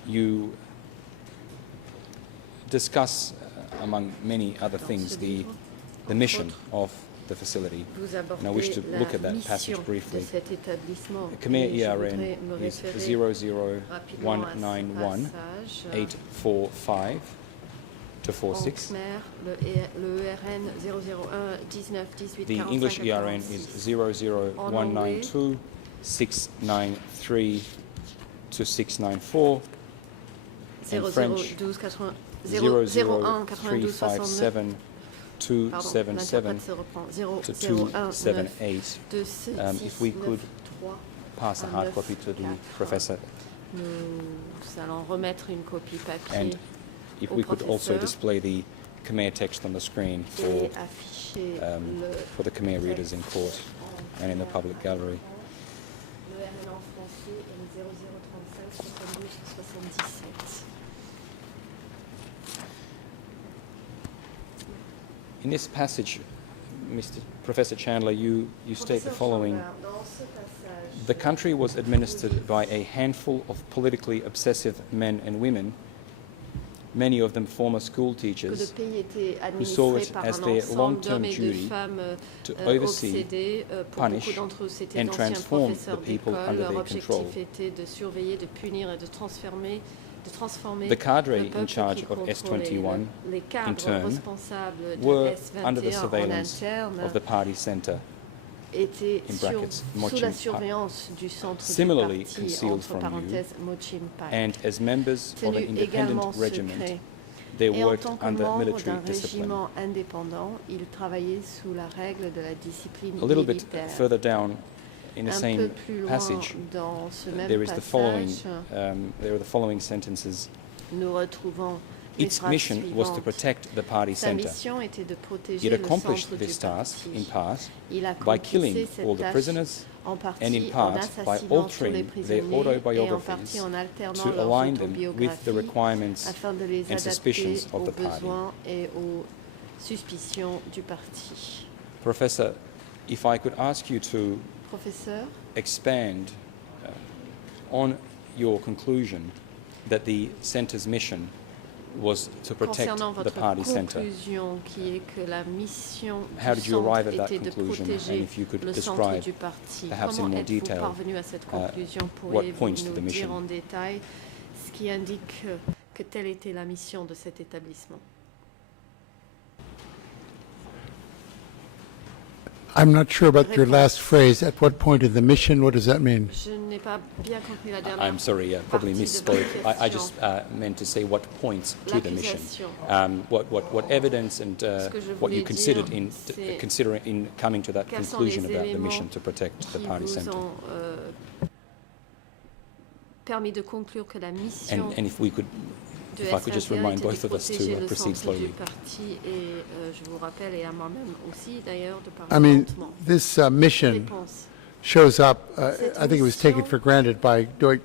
You discuss, among many other things, the mission of the facility. Vous And I wish to abordez look la at that passage mission briefly. de cet établissement. The Khmer Et je ERN voudrais me is référer rapidement à ce 00191 passage. 845 to En 46. Khmer, le ERN 001 19 18 The 45 English ERN 46. is 00192 693 to 694. In French, 0012 80 01 92 69. 00357 Pardon, 277 l'interprète se reprend. to 001 278. 2 If we could 3. pass a hard copy to the professor, Nous allons remettre une copie papier and if au we could also professeur display the Khmer text on the screen et afficher for the Khmer readers in court and in the public gallery. Le RN en français est le 0035 72 77. In this passage, Professor Chandler, you state the following. Dans ce passage, The country was administered by a handful of politically obsessive men and women, many of them former school que le teachers, pays était who saw administré it par as un their ensemble long-term d'hommes et de duty femmes to oversee, obsédés. Pour punish, beaucoup d'entre eux, c'était and d'anciens transform professeurs the people d'école. under Leur their objectif control. était de surveiller, de punir et de transformer The cadre le peuple in charge qui of contrôlait. S21 Les cadres turn, responsables de were S21 under the en surveillance interne of the party center, étaient in brackets, sous Mochim la Pak. surveillance du centre Similarly du parti, concealed entre from you, parenthèses, Mochim Pak. and as members of an Tenu independent également regiment, secret. they Et en worked tant que under membre military d'un discipline. régiment indépendant, il travaillait sous la règle de la discipline A little bit militaire. further down in the Un peu same plus loin passage, dans ce même there is the following. passage, There are the following sentences. nous retrouvons les Its phrases mission was to suivantes. protect the party Sa center. mission était de protéger It le accomplished centre du this task parti. in part Il by accomplissait killing cette all the tâche prisoners en partie and in en part by assassinant tous les altering their prisonniers et en autobiographies partie en alternant to leurs align them with the autobiographies requirements afin de les and adapter suspicions of aux the party. besoins et aux suspicions du parti. Professor, if I could ask you to Professeur, expand on your conclusion that the center's mission was to protect concernant the votre party center. conclusion qui est que la mission How du did you arrive at centre that était de conclusion? protéger And if you could le centre describe, du parti, perhaps in comment more êtes-vous detail, parvenu à cette conclusion? what Pourriez-vous points to the nous dire mission? en détail ce qui indique que telle était la mission de cet établissement? I'm not sure about your last phrase. At what point in the mission? What does that mean? Je n'ai pas bien compris la dernière I'm sorry, probably partie de votre misspoke. I question. just meant to say what points to the mission. L'accusation. What evidence and que je what you voulais considered dire, in c'est considering in coming to that quels sont conclusion les about the éléments mission to protect the qui party vous center. ont permis de conclure que la mission And if we could, de if I could just S21 remind était de both of us protéger to le proceed centre du slowly. parti et je vous rappelle, et à moi-même aussi d'ailleurs, de I parler mean, lentement. this mission Réponse. shows up, Cette I think it was taken mission- for granted by Deutsch,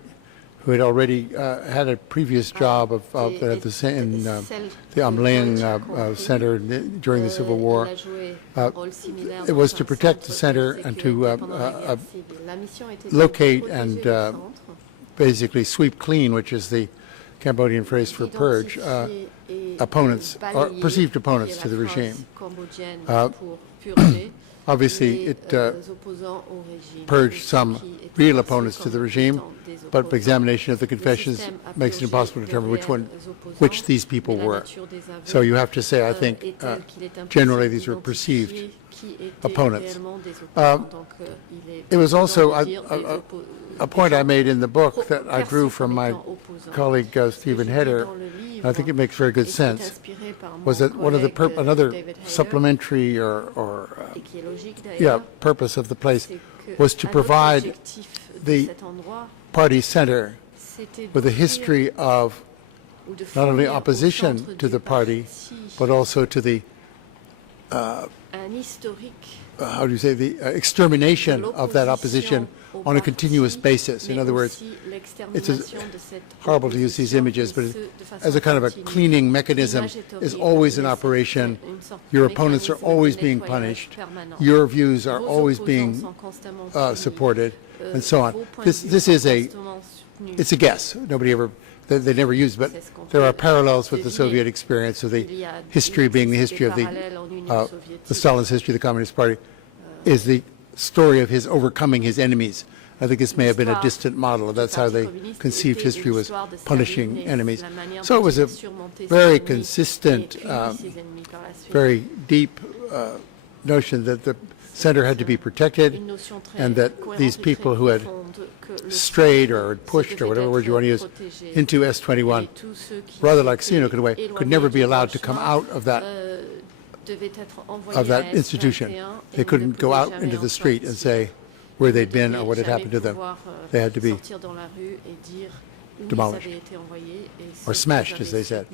who had already had a previous job at the in Celle the que Amling Deutsch a compris, Center during the Civil War. il a joué un rôle similaire It dans was un to protect the centre center de and sécurité to pendant la guerre civile. La mission était de locate protéger and, le centre, basically sweep clean, which is the Cambodian phrase for purge, identifier et opponents or balayer, perceived opponents qui est to the la phrase regime. cambodgienne Uh, pour purger Obviously, les it opposants au régime, purged ceux some qui étaient real perçus opponents to comme the regime, étant des but opposants. examination of the Le confessions système a makes it purgé impossible to les determine which réels one, which opposants, these people mais la were. nature des aveux, So you have to say, I think, est telle qu'il est impossible generally these were d'identifier perceived qui étaient opponents. réellement des opposants. Donc, il est It was prudent also de dire des a point I made in the book pro- that I drew perçus from comme my étant opposants. colleague Ce que Stephen je dis Heder, dans le livre and I think it makes very good et qui est sense, inspiré par mon was that one of the collègue, another David Hayer, supplementary et qui est logique yeah, d'ailleurs, purpose of the place c'est que was to un autre provide objectif de the cet endroit, party center c'était with a d'offrir history of ou de not only fournir au opposition centre to du the party, parti but also to the, un historique how do you say, the extermination of that opposition on a continuous basis. In other words, it's horrible to use these images, but as a kind of a cleaning mechanism is always in operation. Your opponents are always being punished. Your views are always being supported, and so on. This is it's a guess. Nobody ever, they never used, but there are parallels with the Soviet experience of the history being the history of the Stalin's history of the Communist Party is the story of his overcoming his enemies. I think this may have been a distant model. That's how they conceived history, was punishing enemies. So it was a very consistent, very deep notion that the center had to be protected, and that these people who had strayed or pushed, or whatever word you want to use, into S21, rather like Sihanouk in a way, could never be allowed to come out of that institution. They couldn't go out into the street and say where they'd been or what had happened to them. They had to be demolished or smashed, as they said.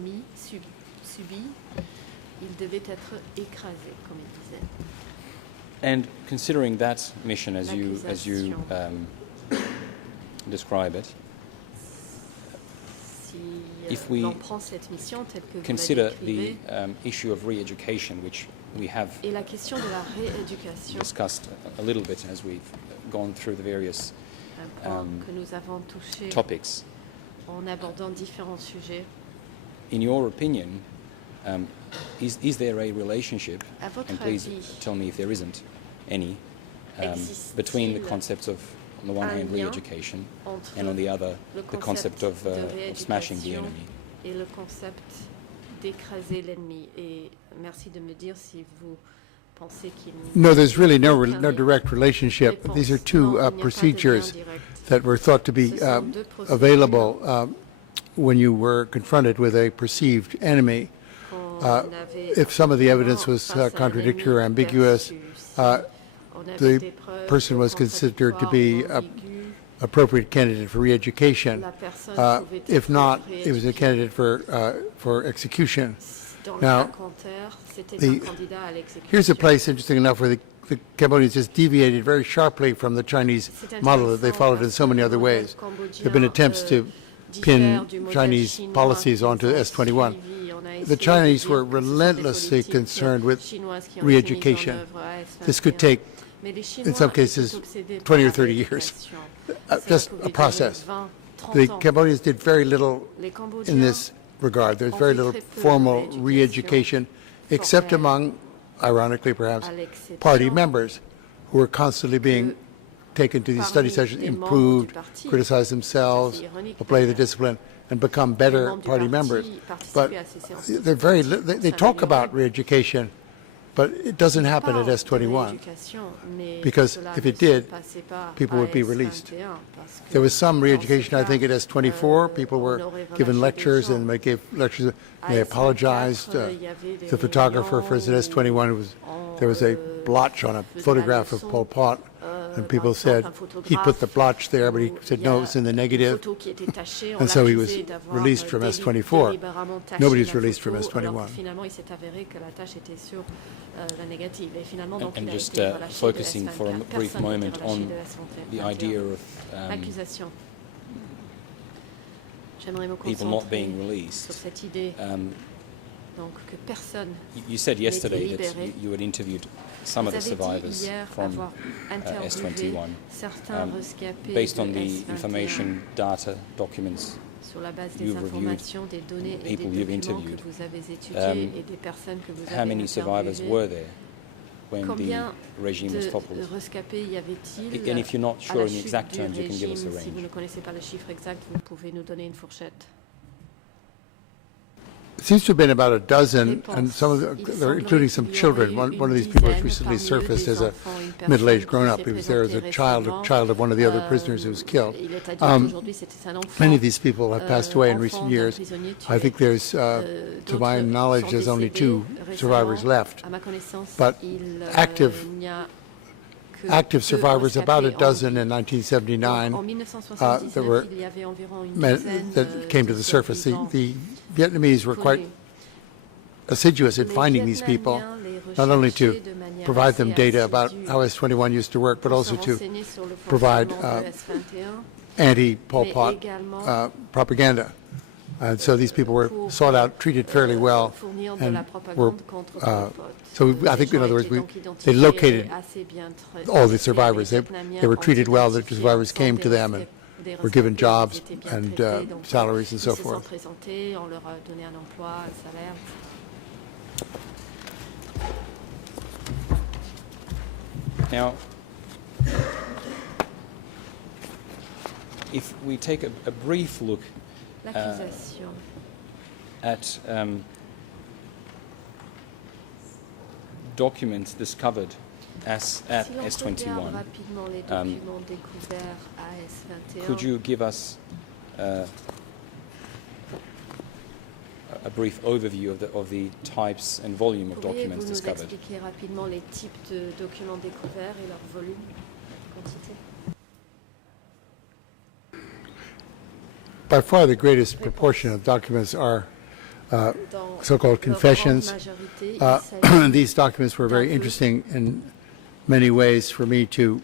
And considering that mission as you describe it, if we consider the issue of re-education, which we have discussed a little bit as we've gone through the various topics, in your opinion, is there a relationship, and please tell me if there isn't any, between the concepts of, on the one hand, re-education, and on the other, the concept of smashing the enemy? Et le concept d'écraser l'ennemi. Et merci de me dire si vous pensez qu'il No, there's really no direct relationship. These are two procedures that were thought to be available when you were confronted with a perceived enemy. If some of the evidence was contradictory or ambiguous, the person was considered to be an appropriate candidate for re-education. If not, it was a candidate for execution. Now, here's a place, interesting enough, where the Cambodians just deviated very sharply from the Chinese model that they followed in so many other ways. There have been attempts to pin Chinese policies onto S21. The Chinese were relentlessly concerned with re-education. This could take, in some cases, 20 or 30 years. Just a process. The Cambodians did very little in this regard. There's very little formal re-education, except among, ironically perhaps, party members who were constantly being taken to these study sessions, improved, criticize themselves, apply the discipline, and become better party members. But they're they talk about re-education, but it doesn't happen at S21, because if it did, people would be released. There was some re-education, I think, at S24. People were given lectures, and they gave lectures, and they apologized. The photographer for S21, there was a blotch on a photograph of Pol Pot And people said he put the blotch there, but he said no, it's in the negative. And so he was released from S24. Nobody's released from S21. And just focusing for a brief moment on the idea of people not being released. You said yesterday that you had interviewed some of the survivors from S21. Based on the information, data, documents you've reviewed, people you've interviewed, how many survivors were there when the regime was toppled? And if you're not sure in the exact terms, you can give us a range. It seems to have been about a dozen, and some of they're including some children. One of these people has recently surfaced as a middle-aged grown-up. He was there as a child of one of the other prisoners who was killed. Many of these people have passed away in recent years. I think there's, to my knowledge, there's only 2 survivors left. But active survivors, about a dozen in 1979, there were men that came to the surface. The Vietnamese were quite assiduous in finding these people, not only to provide them data about how S21 used to work, but also to provide anti-Pol Pot propaganda. And so these people were sought out, treated fairly well, and were, so I think, in other words, they located all the survivors. They were treated well. The survivors came to them and were given jobs and salaries and so forth. Now, if we take a brief look at documents discovered at S21, could you give us a brief overview of the types and volume of documents discovered? By far the greatest proportion of documents are so-called confessions. These documents were very interesting in many ways for me to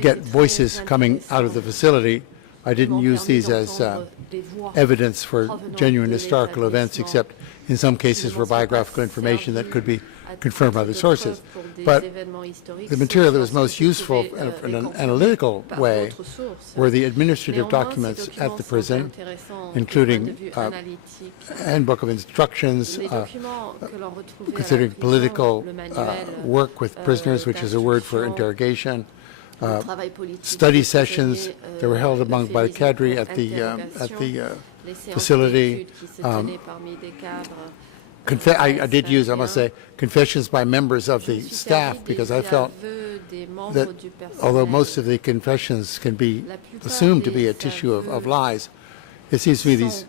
get voices coming out of the facility. I didn't use these as evidence for genuine historical events, except in some cases for biographical information that could be confirmed by the sources. But the material that was most useful in an analytical way were the administrative documents at the prison, including handbook of instructions, considering political work with prisoners, which is a word for interrogation, study sessions that were held by the cadre at the facility. I did use, I must say, confessions by members of the staff, because I felt that although most of the confessions can be assumed to be a tissue of lies, it seems to me these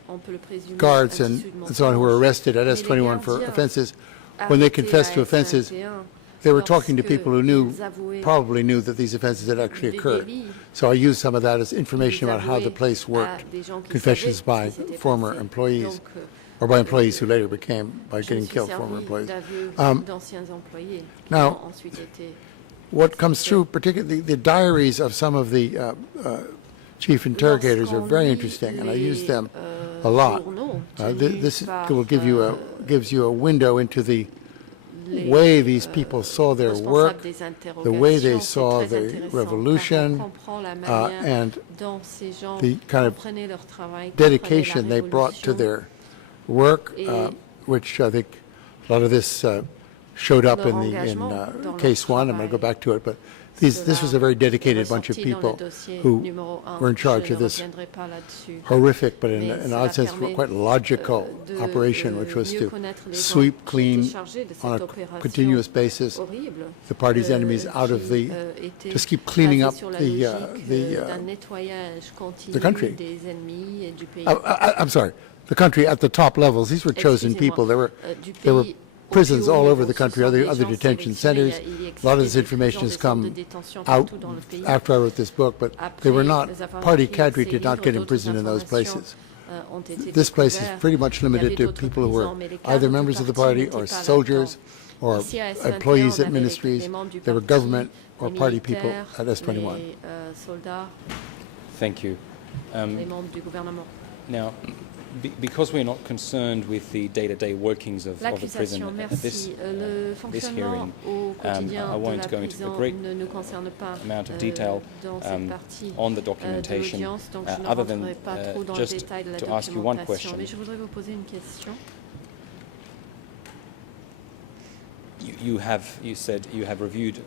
guards and so on who were arrested at S21 for offenses, when they confessed to offenses, they were talking to people who probably knew that these offenses had actually occurred. So I used some of that as information about how the place worked, confessions by former employees, or by employees who later became, by getting killed, former employees. Now, what comes through, particularly the diaries of some of the chief interrogators, are very interesting, and I use them a lot. This will gives you a window into the way these people saw their work, the way they saw the revolution, and the kind of dedication they brought to their work, which I think a lot of this showed up in case 1. I'm going to go back to it, but this was a very dedicated bunch of people who were in charge of this horrific, but in an odd sense, quite logical operation, which was to sweep clean on a continuous basis the party's enemies out of just keep cleaning up the country. I'm sorry, the country at the top levels. These were chosen people. They were prisons all over the country, other detention centers. A lot of this information has come out after I wrote this book, but they were not, party cadre did not get imprisoned in those places. This place is pretty much limited to people who were either members of the party or soldiers or employees at ministries. They were government or party people at S21. Thank you. Now, because we're not concerned with the day-to-day workings of the prison at this hearing, I won't go into a great amount of detail on the documentation, other than just to ask you one question. You said you have reviewed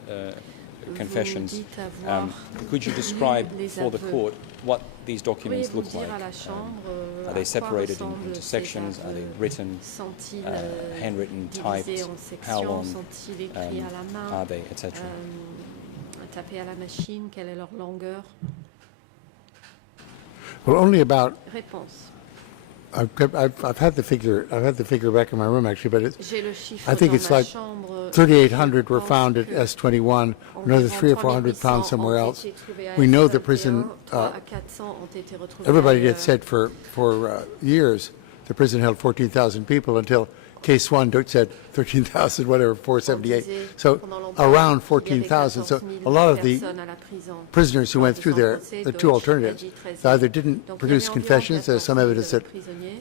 confessions. Could you describe for the court what these documents look like? Are they separated into sections? Are they written, handwritten, typed? How long are they, etc.? Tapés à la machine, quelle est leur longueur? Well, only about. Réponse. I've had the figure back in my room actually, but I think it's like 3,800 were found at S21, another 300 or 400 found somewhere else. We know the prison. Everybody had said for years the prison held 14,000 people until Case 1 said 13,000, whatever, 478. So around 14,000. So a lot of the prisoners who went through there, the two alternatives. They either didn't produce confessions. There's some evidence that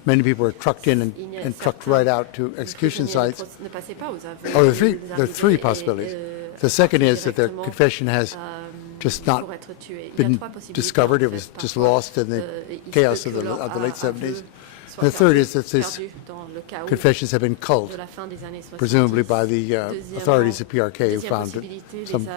many people were trucked in and trucked right out to execution sites. Oh, there are three possibilities. The second is that their confession has just not been discovered. It was just lost in the chaos of the late 70s. And the third is that these confessions have been culled, presumably by the authorities at PRK who found some.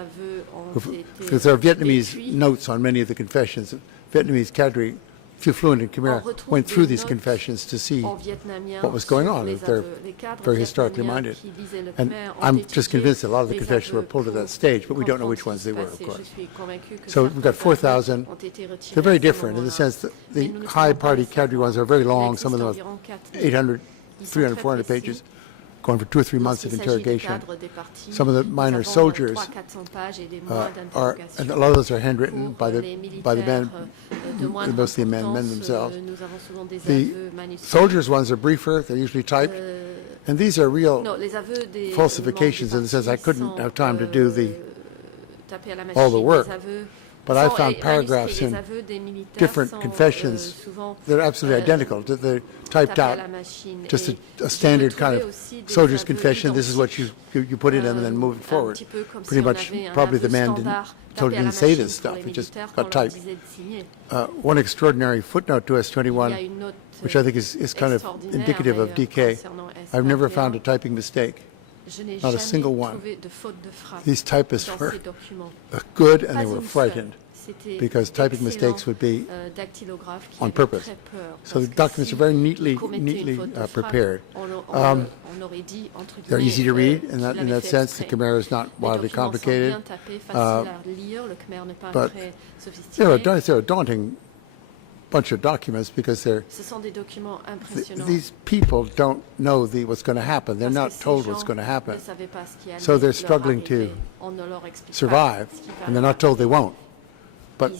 Because there are Vietnamese notes on many of the confessions. Vietnamese cadre, few fluent in Khmer, went through these confessions to see what was going on. They're very historically minded. And I'm just convinced that a lot of the confessions were pulled at that stage, but we don't know which ones they were, of course. So we've got 4,000. They're very different in the sense that the high party cadre ones are very long. Some of them have 800, 300, 400 pages, going for 2 or 3 months of interrogation. Some of the minor soldiers are, and a lot of those are handwritten by the men, mostly the men themselves. The soldiers' ones are briefer; they're usually typed, and these are real falsifications in the sense I couldn't have time to do all the work. But I found paragraphs in different confessions that are absolutely identical. They're typed out, just a standard kind of soldier's confession. This is what you put in them and then move it forward. Pretty much, probably the man didn't say this stuff. It just got typed. One extraordinary footnote to S21, which I think is kind of indicative of DK. I've never found a typing mistake. Not a single one. These typists were good and they were frightened because typing mistakes would be on purpose. So the documents are very neatly prepared. They're easy to read in that sense. The Khmer is not wildly complicated. But they're a daunting bunch of documents because these people don't know what's going to happen. They're not told what's going to happen. So they're struggling to survive, and they're not told they won't. But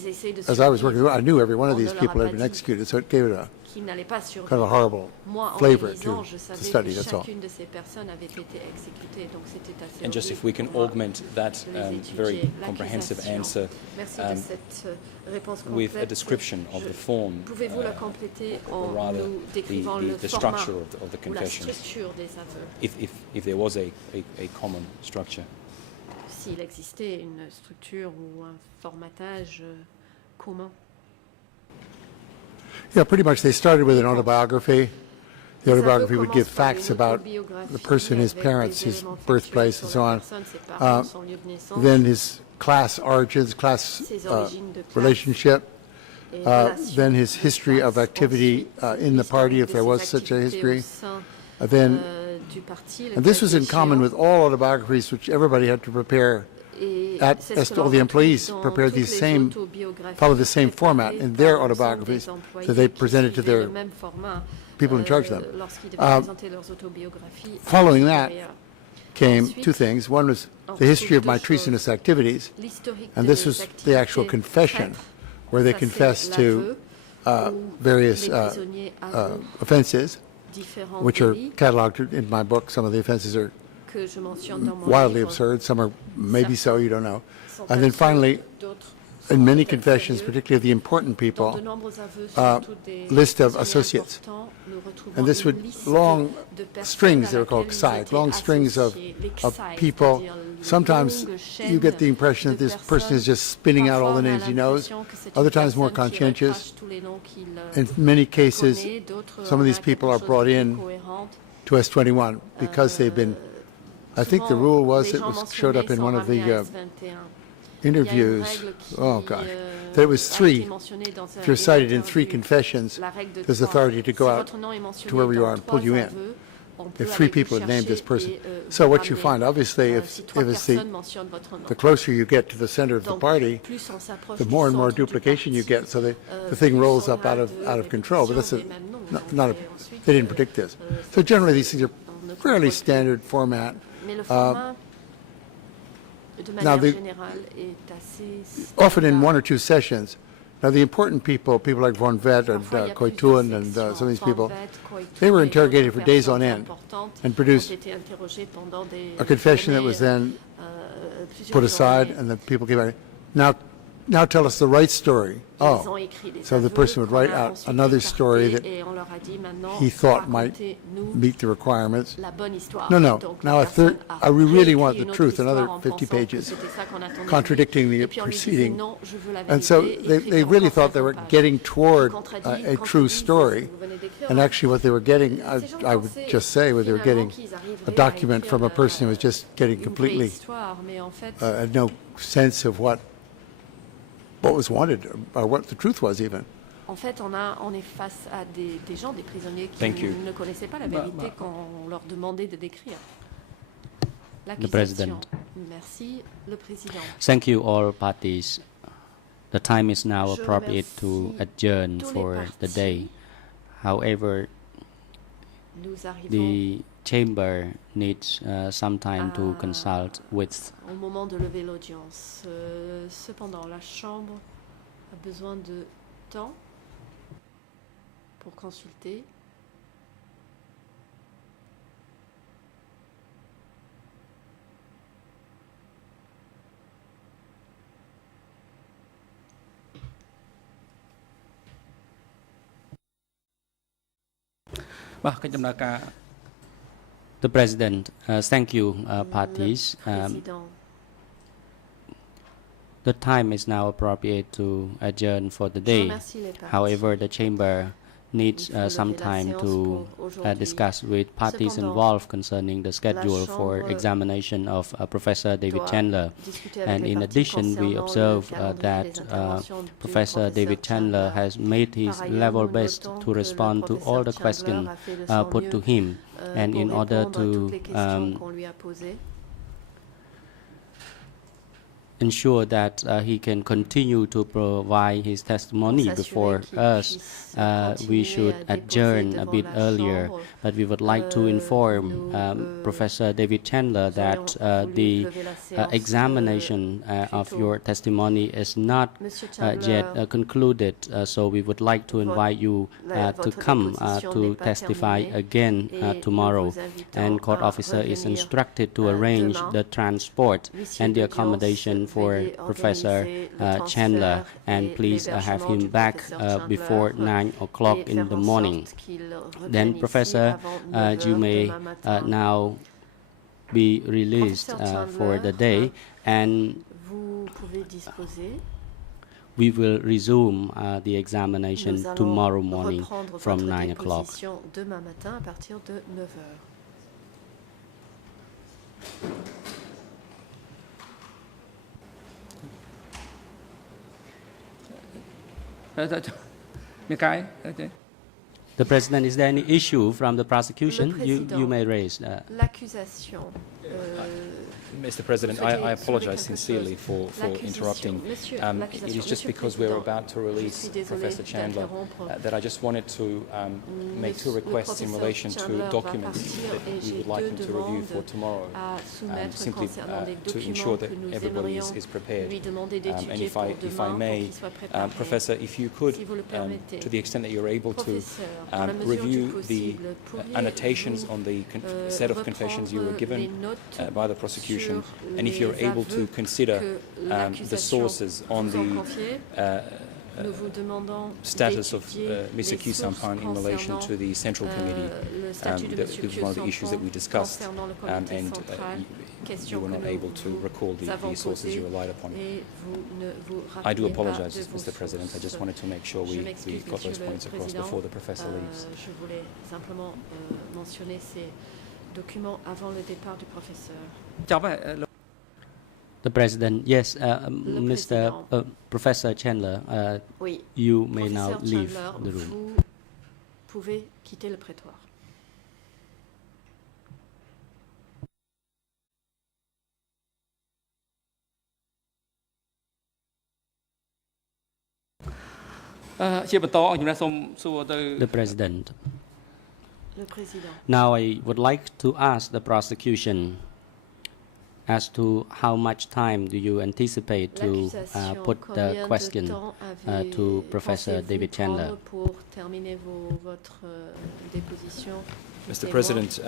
as I was working, I knew every one of these people had been executed, so it gave it a kind of a horrible flavor to study, that's all. And just if we can augment that very comprehensive answer with a description of the form, or rather the structure of the confessions, if there was a common structure. S'il existait une structure ou un formatage commun. Yeah, pretty much they started with an autobiography. The autobiography would give facts about the person, his parents, his birthplace, and so on. Then his class origins, class relationship. Then his history of activity in the party, if there was such a history. And this was in common with all autobiographies, which everybody had to prepare. All the employees prepared follow the same format in their autobiographies that they presented to their people in charge of them. lorsqu'ils devaient présenter leurs autobiographies. Following that came two things. One was the history of my treasonous activities, and this was the actual confession, where they confessed to various offenses, which are cataloged in my book. Some of the offenses are wildly absurd, some are maybe so, you don't know. And then finally, in many confessions, particularly of the important people, list of associates. And this would, long strings, they were called ksai, long strings of people. Sometimes you get the impression that this person is just spinning out all the names he knows, other times more conscientious. In many cases, some of these people are brought in to S21 because they've been, I think the rule was, it was showed up in one of the interviews, oh gosh, that it was 3. If you're cited in 3 confessions, there's authority to go out to wherever you are and pull you in. If 3 people had named this person. So what you find, obviously, if it's the closer you get to the center of the party, the more and more duplication you get, so the thing rolls up out of control. But that's they didn't predict this. So generally these things are fairly standard format. Now, often in 1 or 2 sessions. Now, the important people like Von Vett and Koitun and some of these people, they were interrogated for days on end and produced a confession that was then put aside, and the people came out. Now tell us the right story. Oh, so the person would write out another story that he thought might meet the requirements. No. Now we really want the truth, another 50 pages, contradicting the preceding. And so they really thought they were getting toward a true story. And actually what they were getting, I would just say, what they were getting a document from a person who was just getting completely, had no sense of what was wanted, or what the truth was even. En fait, on est face à des gens, des prisonniers qui ne connaissaient pas la vérité quand on leur demandait de décrire. The President. Merci, le Président. Thank you, all parties. The time is now appropriate to adjourn for the day. However, the chamber needs some time to consult with. Au moment de lever l'audience. Cependant, la Chambre a besoin de temps pour consulter. The President, thank you, parties. The time is now appropriate to adjourn for the day. However, the Chamber needs some time to discuss with parties involved concerning the schedule for examination of Professor David Chandler. And in addition, we observe that Professor David Chandler has made his level best to respond to all the questions put to him. And in order to ensure that he can continue to provide his testimony before us, we should adjourn a bit earlier. But we would like to inform Professor David Chandler that the examination of your testimony is not yet concluded. So we would like to invite you to come to testify again tomorrow. And court officer is instructed to arrange the transport and the accommodation for Professor Chandler, and please have him back before 9 o'clock in the morning. Then, Professor, you may now be released for the day, and we will resume the examination tomorrow morning from 9 o'clock. The President, is there any issue from the prosecution you may raise? L'accusation Mr. President, I apologize sincerely for interrupting. It is just because we're about to release Professor Chandler that I just wanted to make two requests in relation to documents that we would like him to review for tomorrow, simply to ensure that everybody is prepared. And if I may, Professor, if you could, to the extent that you're able to, review the annotations on the set of confessions you were given by the prosecution, and if you're able to consider the sources on the status of Mr. Khieu Samphan in relation to the Central Committee. That was one of the issues that we discussed, and you were not able to recall the sources you relied upon. I do apologize, Mr. President. I just wanted to make sure we got those points across before the professor leaves. Je voulais simplement mentionner ces documents avant le départ du professeur. The President, yes, Mr. Professor Chandler, oui. You may Professeur now leave Chandler, the room. Vous pouvez quitter le prétoire. The President. Now I would like to ask the prosecution as to how much time do you anticipate to put the question to Professor David Chandler? Mr. President,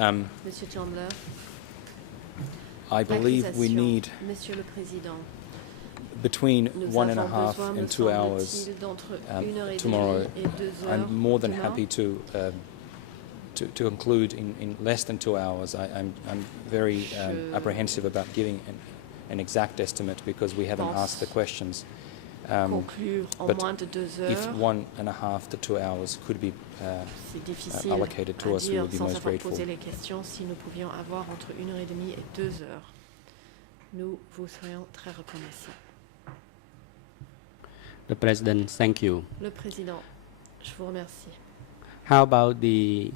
I believe we need between 1.5 and 2 hours tomorrow. I'm more than happy to conclude in less than 2 hours. I'm very apprehensive about giving an exact estimate because we haven't asked the questions. But if 1.5 to 2 hours could be allocated to us, we would be most grateful. The President, thank you. Le Président, je vous remercie. How about the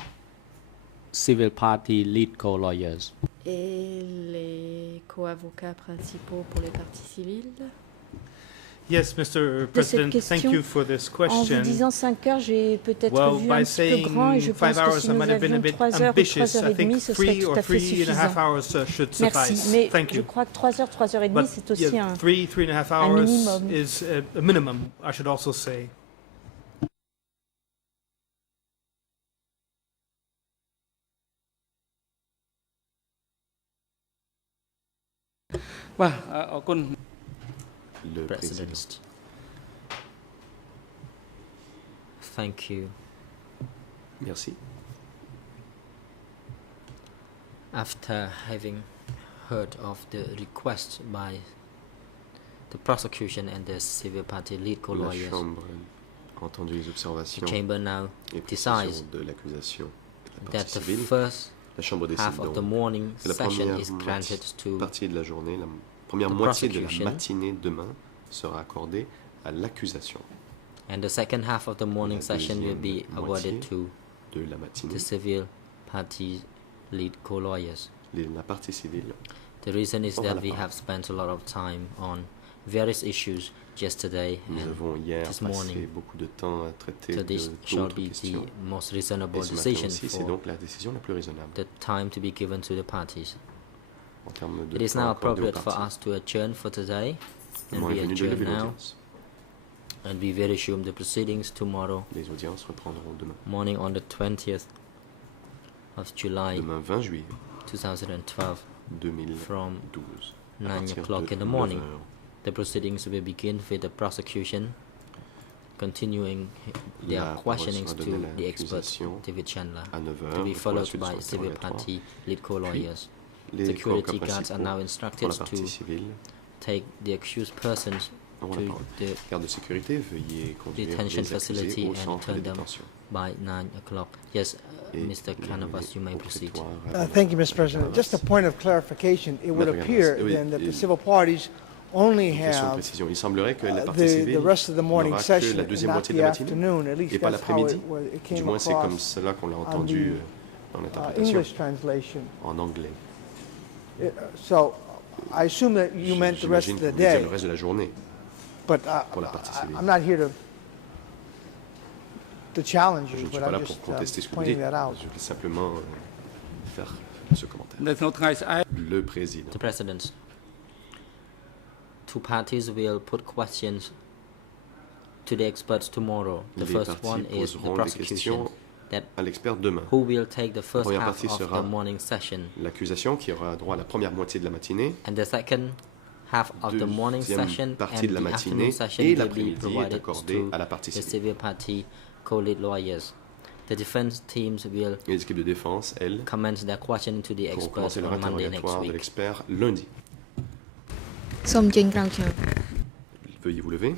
civil party lead co-lawyers? Et les co-avocats principaux pour les parties civiles? Yes, Mr. President, thank you for this question. En vous disant 5 heures, j'ai peut-être well, vu un petit peu grand et je pense que si nous avions 3 heures ou 3 heures et demie, ce serait tout à fait suffisant. Merci, mais je crois que 3 heures, 3 heures et demie, c'est aussi un minimum. Is a minimum, I should also say. Le President. Thank you. Merci. After having heard of the request by the prosecution and the civil party lead La co-lawyers, Chambre a entendu les the observations chamber now et decides précisions de l'accusation de la that partie the civile. first La Chambre décide half of the donc morning que la session première is granted to partie de la journée, la première the moitié de la prosecution. matinée demain sera accordée à l'accusation. and the second half of the morning La session will be deuxième awarded moitié to de la matinée, the civil party lead co-lawyers. la partie civile. The reason is aura that la we parole. have spent a lot of time on various issues yesterday Nous and avons hier this passé morning. beaucoup de temps à traiter So de this shall d'autres be the questions. most reasonable Et ce matin decision aussi, c'est for donc la décision la plus raisonnable the time to be given to the parties. en termes de It is temps now accordé aux appropriate for parties. us to adjourn for today, Le and moment we est venu de adjourn lever now, l'audience. and we will resume the proceedings tomorrow Les audiences reprendront demain. morning on the 20th of July Demain 20 juillet 2012 2012. from à 9 partir o'clock de in the morning. 9 heures. The proceedings will begin with the prosecution continuing their La parole questionings sera to donnée à the expert l'accusation David Chandler, à 9 to heures. be Pour la followed suite by sur civil interrogatoire. party lead co-lawyers. Les Security co-avocats guards are now principaux instructed pour la partie to civile take the accused persons auront la to parole. the Garde de sécurité, veuillez conduire detention les accusés facility au and centre de turn them détention. by 9 o'clock. Yes, Et Mr. Canavas, you may au proceed. prétoire avant Thank you, de- Mr. President. Just a point of clarification. It would Maître appear Gamas, oui, then that the il- civil parties only Une question de have précision. Il semblerait que la partie the civile rest of the morning n'aura que session la and deuxième not moitié de the la matinée afternoon. At least et pas that's how l'après-midi. it Du came moins, c'est comme across cela qu'on l'a on entendu the dans l'interprétation English translation. en anglais. So I assume that you meant the rest J'imagine of que the vous voulez dire day, le reste de la journée but pour la partie civile. I'm not here to challenge Je you, ne suis but pas là I'm pour just contester ce que vous pointing dites. that out. Je voulais simplement faire ce commentaire. Le président. The President. Two parties will put questions to the experts tomorrow. The Les first parties one is the poseront des prosecution. questions That à l'expert demain. who will take the La first première half partie of sera the morning session, l'accusation qui aura droit à la première moitié de la matinée. and the second half of the morning Deuxième session partie and de la the matinée afternoon session et will be l'après-midi est provided accordée to à la partie the civile. civil party co-lead lawyers. The defense teams will Et les équipes de défense, elles, commence their questioning to the pourront experts commencer leur on Monday next interrogatoire de week. l'expert lundi. Somme Jane Croucher. Veuillez vous lever.